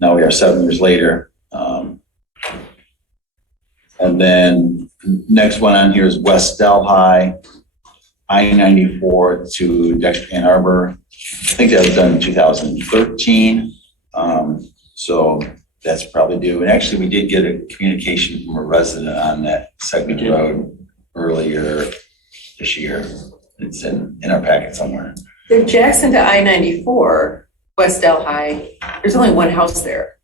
Now we are 7 years later. And then next one on here is West Delhi, I-94 to Dexter Ann Arbor. I think that was done in 2013. So that's probably due. And actually, we did get a communication from a resident on that segment of road earlier this year. It's in our packet somewhere. The Jackson to I-94, West Delhi, there's only one house there.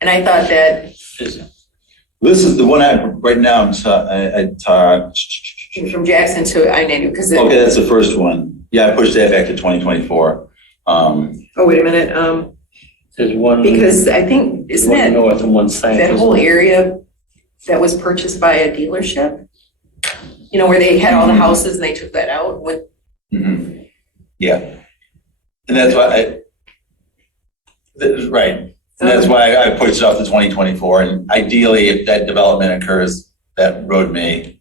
And I thought that This is the one right now I talked. from Jackson to I-90, because Okay, that's the first one. Yeah, I pushed that back to 2024. oh, wait a minute, There's one. because I think, isn't one that north and one south. that whole area that was purchased by a dealership? You know, where they had all the houses and they took that out with. Mm-hmm. Yeah. And that's why right. And that's why I pushed it off to 2024. And ideally, if that development occurs, that road may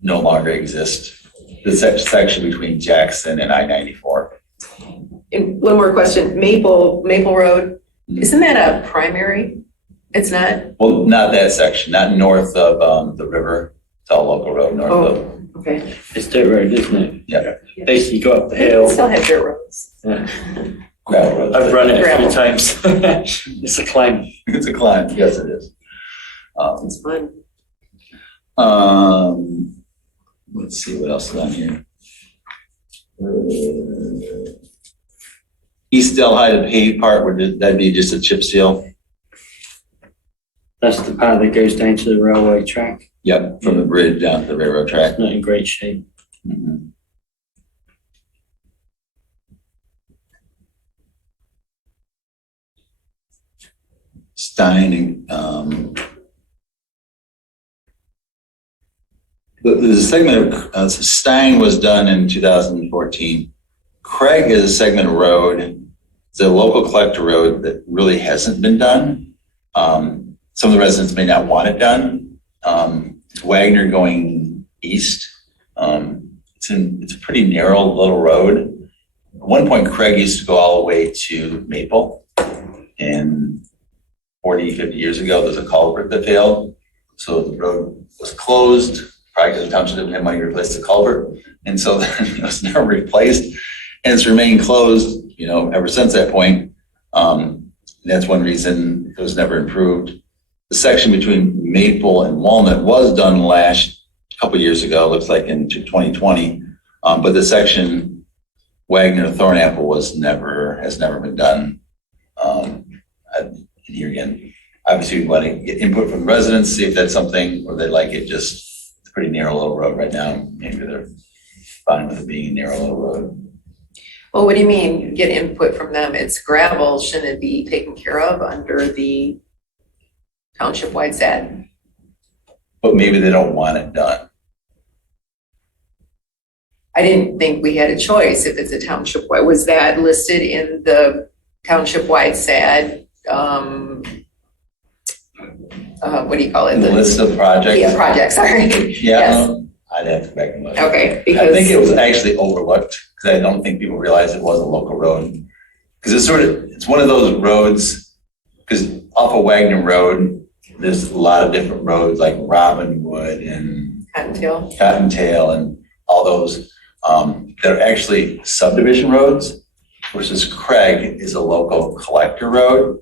no longer exist. The section between Jackson and I-94. And one more question, Maple Road, isn't that a primary? It's not? Well, not that section, not north of the river. It's all local road north of. Okay. It's dirt road, isn't it? Yeah. Basically, you go up the They hill. still have dirt roads. Yeah. Gravel road. I've run it a Gravel. few times. It's a climb. It's a climb. Yes, it is. It's fun. Let's see what else is on here. East Delhi, the paved part, that'd be just a chip seal. That's the part that goes down to the railway track. Yep, from the bridge down to the railroad track. Not in great shape. Mhm. Stein, there's a segment of Stein was done in 2014. Craig is a segment of road. It's a local collector road that really hasn't been done. Some of the residents may not want it done. Wagner going east It's a pretty narrow little road. At one point, Craig used to go all the way to Maple. And 40, 50 years ago, there's a culvert that failed. So the road was closed, probably because the township didn't have money to replace the culvert. And so then it was never replaced. And it's remained closed, ever since that point. That's one reason it was never improved. The section between Maple and Walnut was done a couple years ago, looks like in 2020. But the section Wagner Thornapple has never been done. And here again, obviously we want to get input from residents, see if that's something, or they like it. Just it's a pretty narrow little road right now. Maybe they're fine with it being a narrow little road. Well, what do you mean, get input from them? It's gravel, shouldn't it be taken care of under the township-wide SAD? But maybe they don't want it done. I didn't think we had a choice if it's a township-wide. Was that listed in the township-wide SAD? What do you call it? The list of projects? Yeah, projects, sorry. Yeah, Yes. I'd have to go back and look. Okay, I think it was actually overlooked because I don't think people realized it was a local road. Because it's one of those roads, because off of Wagner Road, there's a lot of different roads like Robinwood and Cottontail and all those that are actually subdivision roads, versus Craig is a local collector road,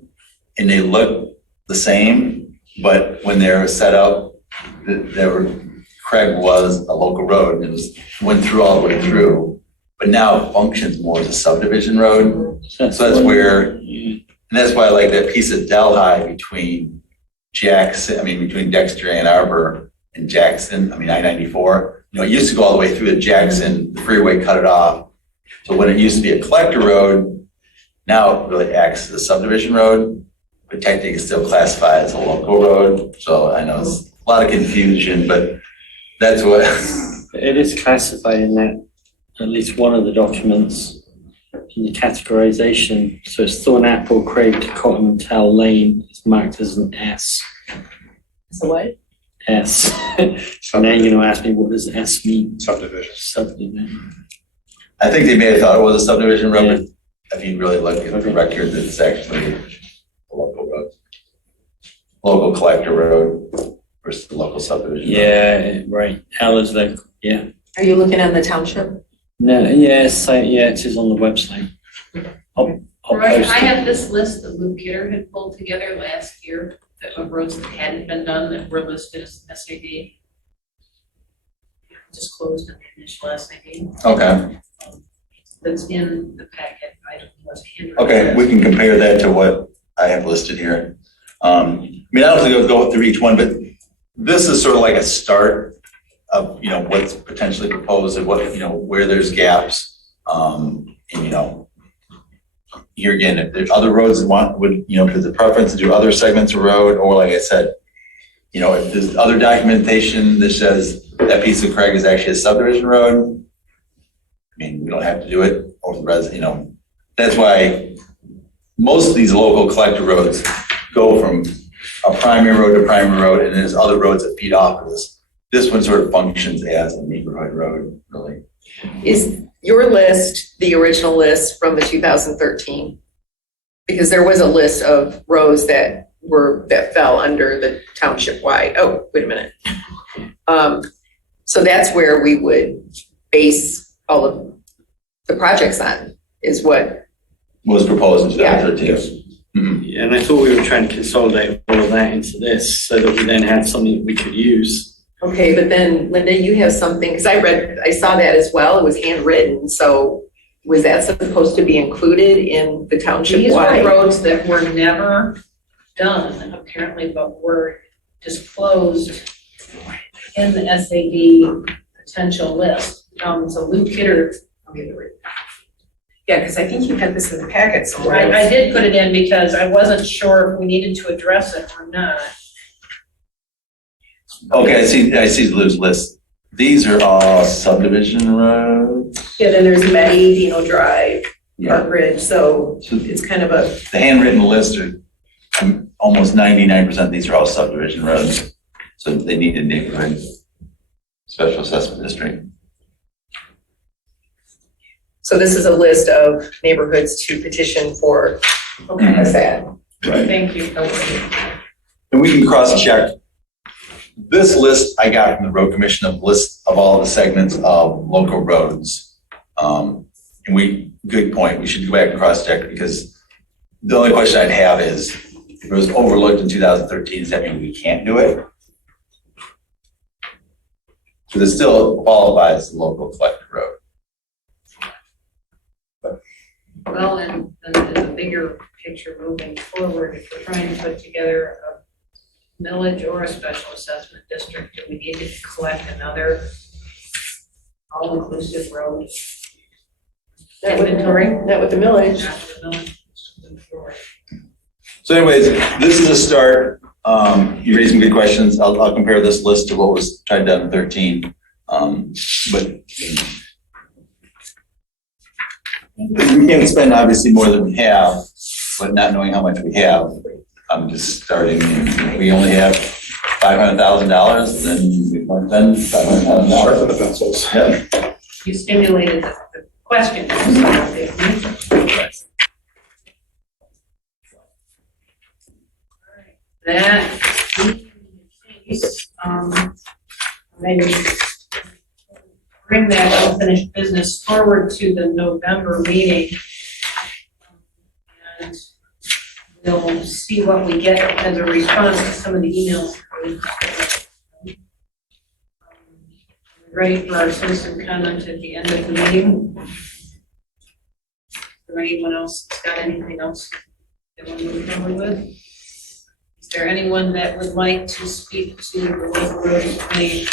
and they look the same, but when they were set up, Craig was a local road and went through all the way through, but now it functions more as a subdivision road. So that's where, and that's why I like that piece of Delhi between between Dexter, Ann Arbor and Jackson, I-94. It used to go all the way through to Jackson, the freeway cut it off. So when it used to be a collector road, now it really acts as a subdivision road, but technically it's still classified as a local road. So I know it's a lot of confusion, but that's what. It is classified in that, at least one of the documents in the categorization. So it's Thornapple, Craig, Cotton Towel Lane is marked as an S. So what? S. So now you're going to ask me, what does S mean? Subdivision. Subdivision. I think they may have thought it was a subdivision road, but if you really look at the record, it's actually a local road. Local collector road versus the local subdivision road. Yeah, right. L is local. Yeah. Are you looking on the township? No, yes, it is on the website. I'll Right, post I it. have this list that Luke Gitter had pulled together last year of roads that hadn't been done that were listed as SAD. Just closed an initial SAD. Okay. That's in the packet. I don't know what's handwritten. Okay, we can compare that to what I have listed here. I don't have to go through each one, but this is sort of like a start of, what's potentially proposed and what, where there's gaps. And, here again, if there's other roads that if there's a preference to do other segments of road, or like I said, if there's other documentation that says that piece of Craig is actually a subdivision road, we don't have to do it, or the resident, that's why most of these local collector roads go from a primary road to primary road, and there's other roads that feed off of this. This one sort of functions as a neighborhood road, really. Is your list the original list from the 2013? Because there was a list of roads that fell under the township wide. Oh, wait a minute. So that's where we would base all of the projects on, is what was proposed in 2013. Mm-hmm. Yeah, and I thought we were trying to consolidate all of that into this so that we then had something that we could use. Okay, but then Linda, you have something, because I saw that as well. It was handwritten. So was that supposed to be included in the township These wide? were roads that were never done, apparently, but were disclosed in the SAD potential list. So Luke Gitter, Yeah, because I think you had this in the packet somewhere. I did put it in because I wasn't sure if we needed to address it or not. Okay, I see Lou's list. These are all subdivision roads. Yeah, then there's Meddy, Dino Drive, Yeah. Park Ridge, so it's kind of a, The handwritten list are almost 99% of these are all subdivision roads. So they need a neighborhood special assessment district. So this is a list of neighborhoods to petition for a SAD. Thank you. And we can cross-check. This list I got from the road commission, of list of all the segments of local roads. And good point, we should go back and cross-check, because the only question I'd have is, if it was overlooked in 2013, does that mean we can't do it? Because it still qualifies as a local collected road. Well, and the bigger picture moving forward, if we're trying to put together a millage or a special assessment district, do we need to collect another all-inclusive road inventory? Not with the millage. After the millage, moving forward. So anyways, this is a start. You raised some good questions. I'll compare this list to what was tried done in 13. But we can't spend obviously more than we have, but not knowing how much we have, I'm just starting. We only have $500,000, then we want to spend $500,000. Sharpen the pencils. Yeah. You stimulated the question. That maybe bring that unfinished business forward to the November meeting. And we'll see what we get as a response to some of the emails. Ready for our citizen comment at the end of the meeting? Is there anyone else that's got anything else they want to move forward with? Is there anyone that would like to speak to the local road committee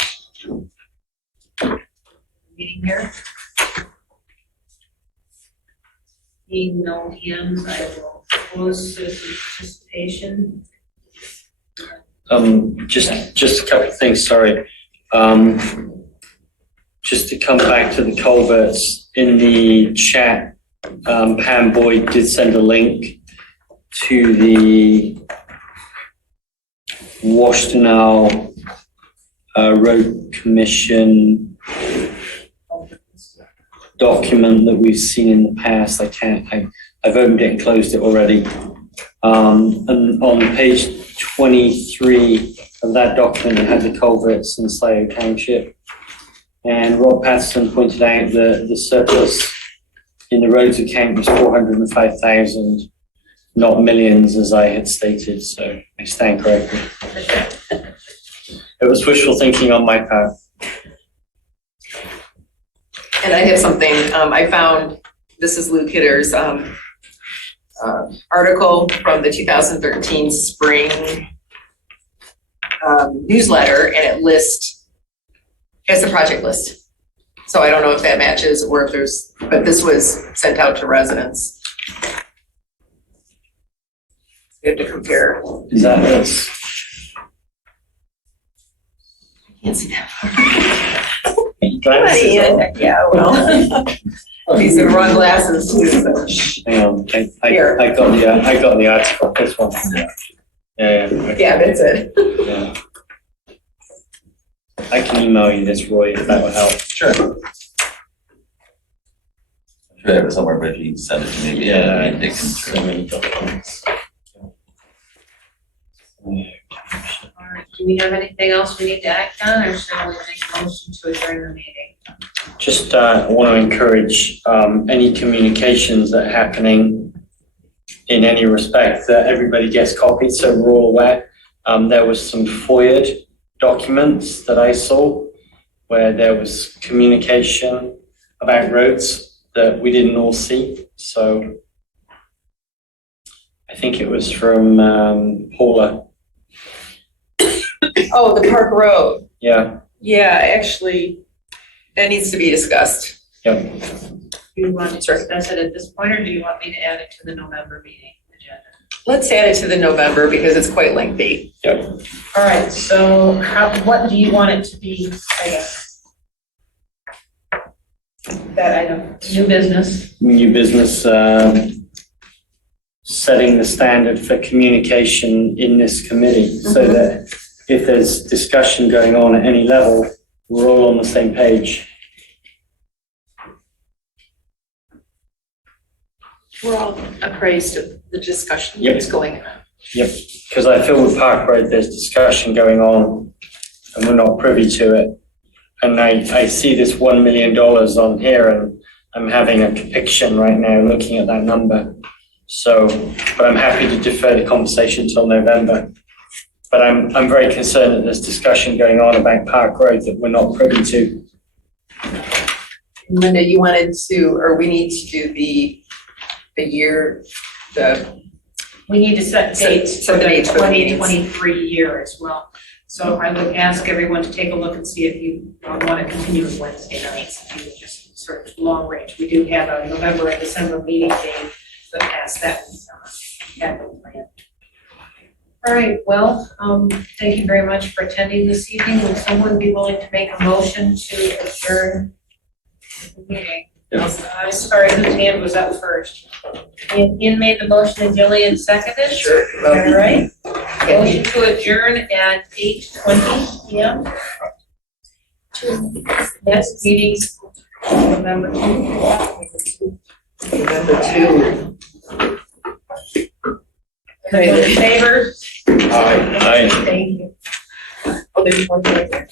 meeting here? Seeing no hands, I will close citizen participation. Just a couple of things, sorry. Just to come back to the culverts in the chat, Pam Boyd did send a link to the Washtenaw Road Commission document that we've seen in the past. I've opened it and closed it already. And on page 23 of that document, it had the culverts in Scio Township. And Rob Patterson pointed out that the surplus in the roads account was 405,000, not millions as I had stated, so I stand corrected. It was wishful thinking on my part. And I have something, I found, this is Luke Hitter's article from the 2013 spring newsletter, and it lists, it's a project list. So I don't know if that matches or if there's, but this was sent out to residents. Good to compare. Is that this? Can't see that. Yeah, well, these are wrong glasses too, so. Hang on, I got the article, this one. Yeah. Yeah, that's it. Yeah. I can email you this, Roy, if that would help. Sure. I'm sure I have it somewhere, but if you can send it to me. Yeah, Dick and so many documents. All right, do we have anything else we need to act on, or shall we make a motion to adjourn the meeting? Just want to encourage any communications that are happening in any respect that everybody gets copied, so we're all aware. There was some FOIA'd documents that I saw where there was communication about roads that we didn't all see. So I think it was from Paula. Oh, the Park Road. Yeah. Yeah, actually, that needs to be discussed. Yep. Do you want to discuss it at this point, or do you want me to add it to the November meeting agenda? Let's add it to the November because it's quite lengthy. Yep. All right, so what do you want it to be, I guess? That item, new business? New business, setting the standard for communication in this committee so that if there's discussion going on at any level, we're all on the same page. We're all appraised of the discussion Yep. that's going on. Yep, because I feel with Park Road, there's discussion going on and we're not privy to it. And I see this $1 million on here and I'm having a conviction right now looking at that number. So, but I'm happy to defer the conversation till November. But I'm very concerned that there's discussion going on about Park Road that we're not privy to. Linda, you wanted to, or we need to do the year, We need to set dates set for the the dates for the meetings. 2023 year as well. So I would ask everyone to take a look and see if you want to continue with Wednesday nights, if you just sort of long range. We do have a November and December meeting day, but past that, capital plan. All right, well, thank you very much for attending this evening. Would someone be willing to make a motion to adjourn the meeting? I'm sorry, whose hand was up first? Ian made the motion and Jillian seconded? Sure. All right. Motion to adjourn at 8:20 p.m. Next meeting's November 2. November 2. Everyone in favor? Aye. Thank you. Oh, there's one more.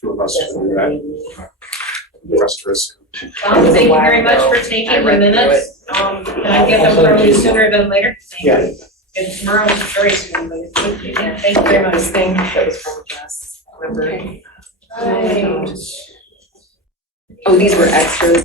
Two of us will do that. The rest of us. Thank you very much for taking the minutes. Can I get them probably sooner than later? Thank you. And tomorrow is very soon, but it's good. Yeah, thank you very much. This thing that was from Jess, remember? Right. Oh, these were extras.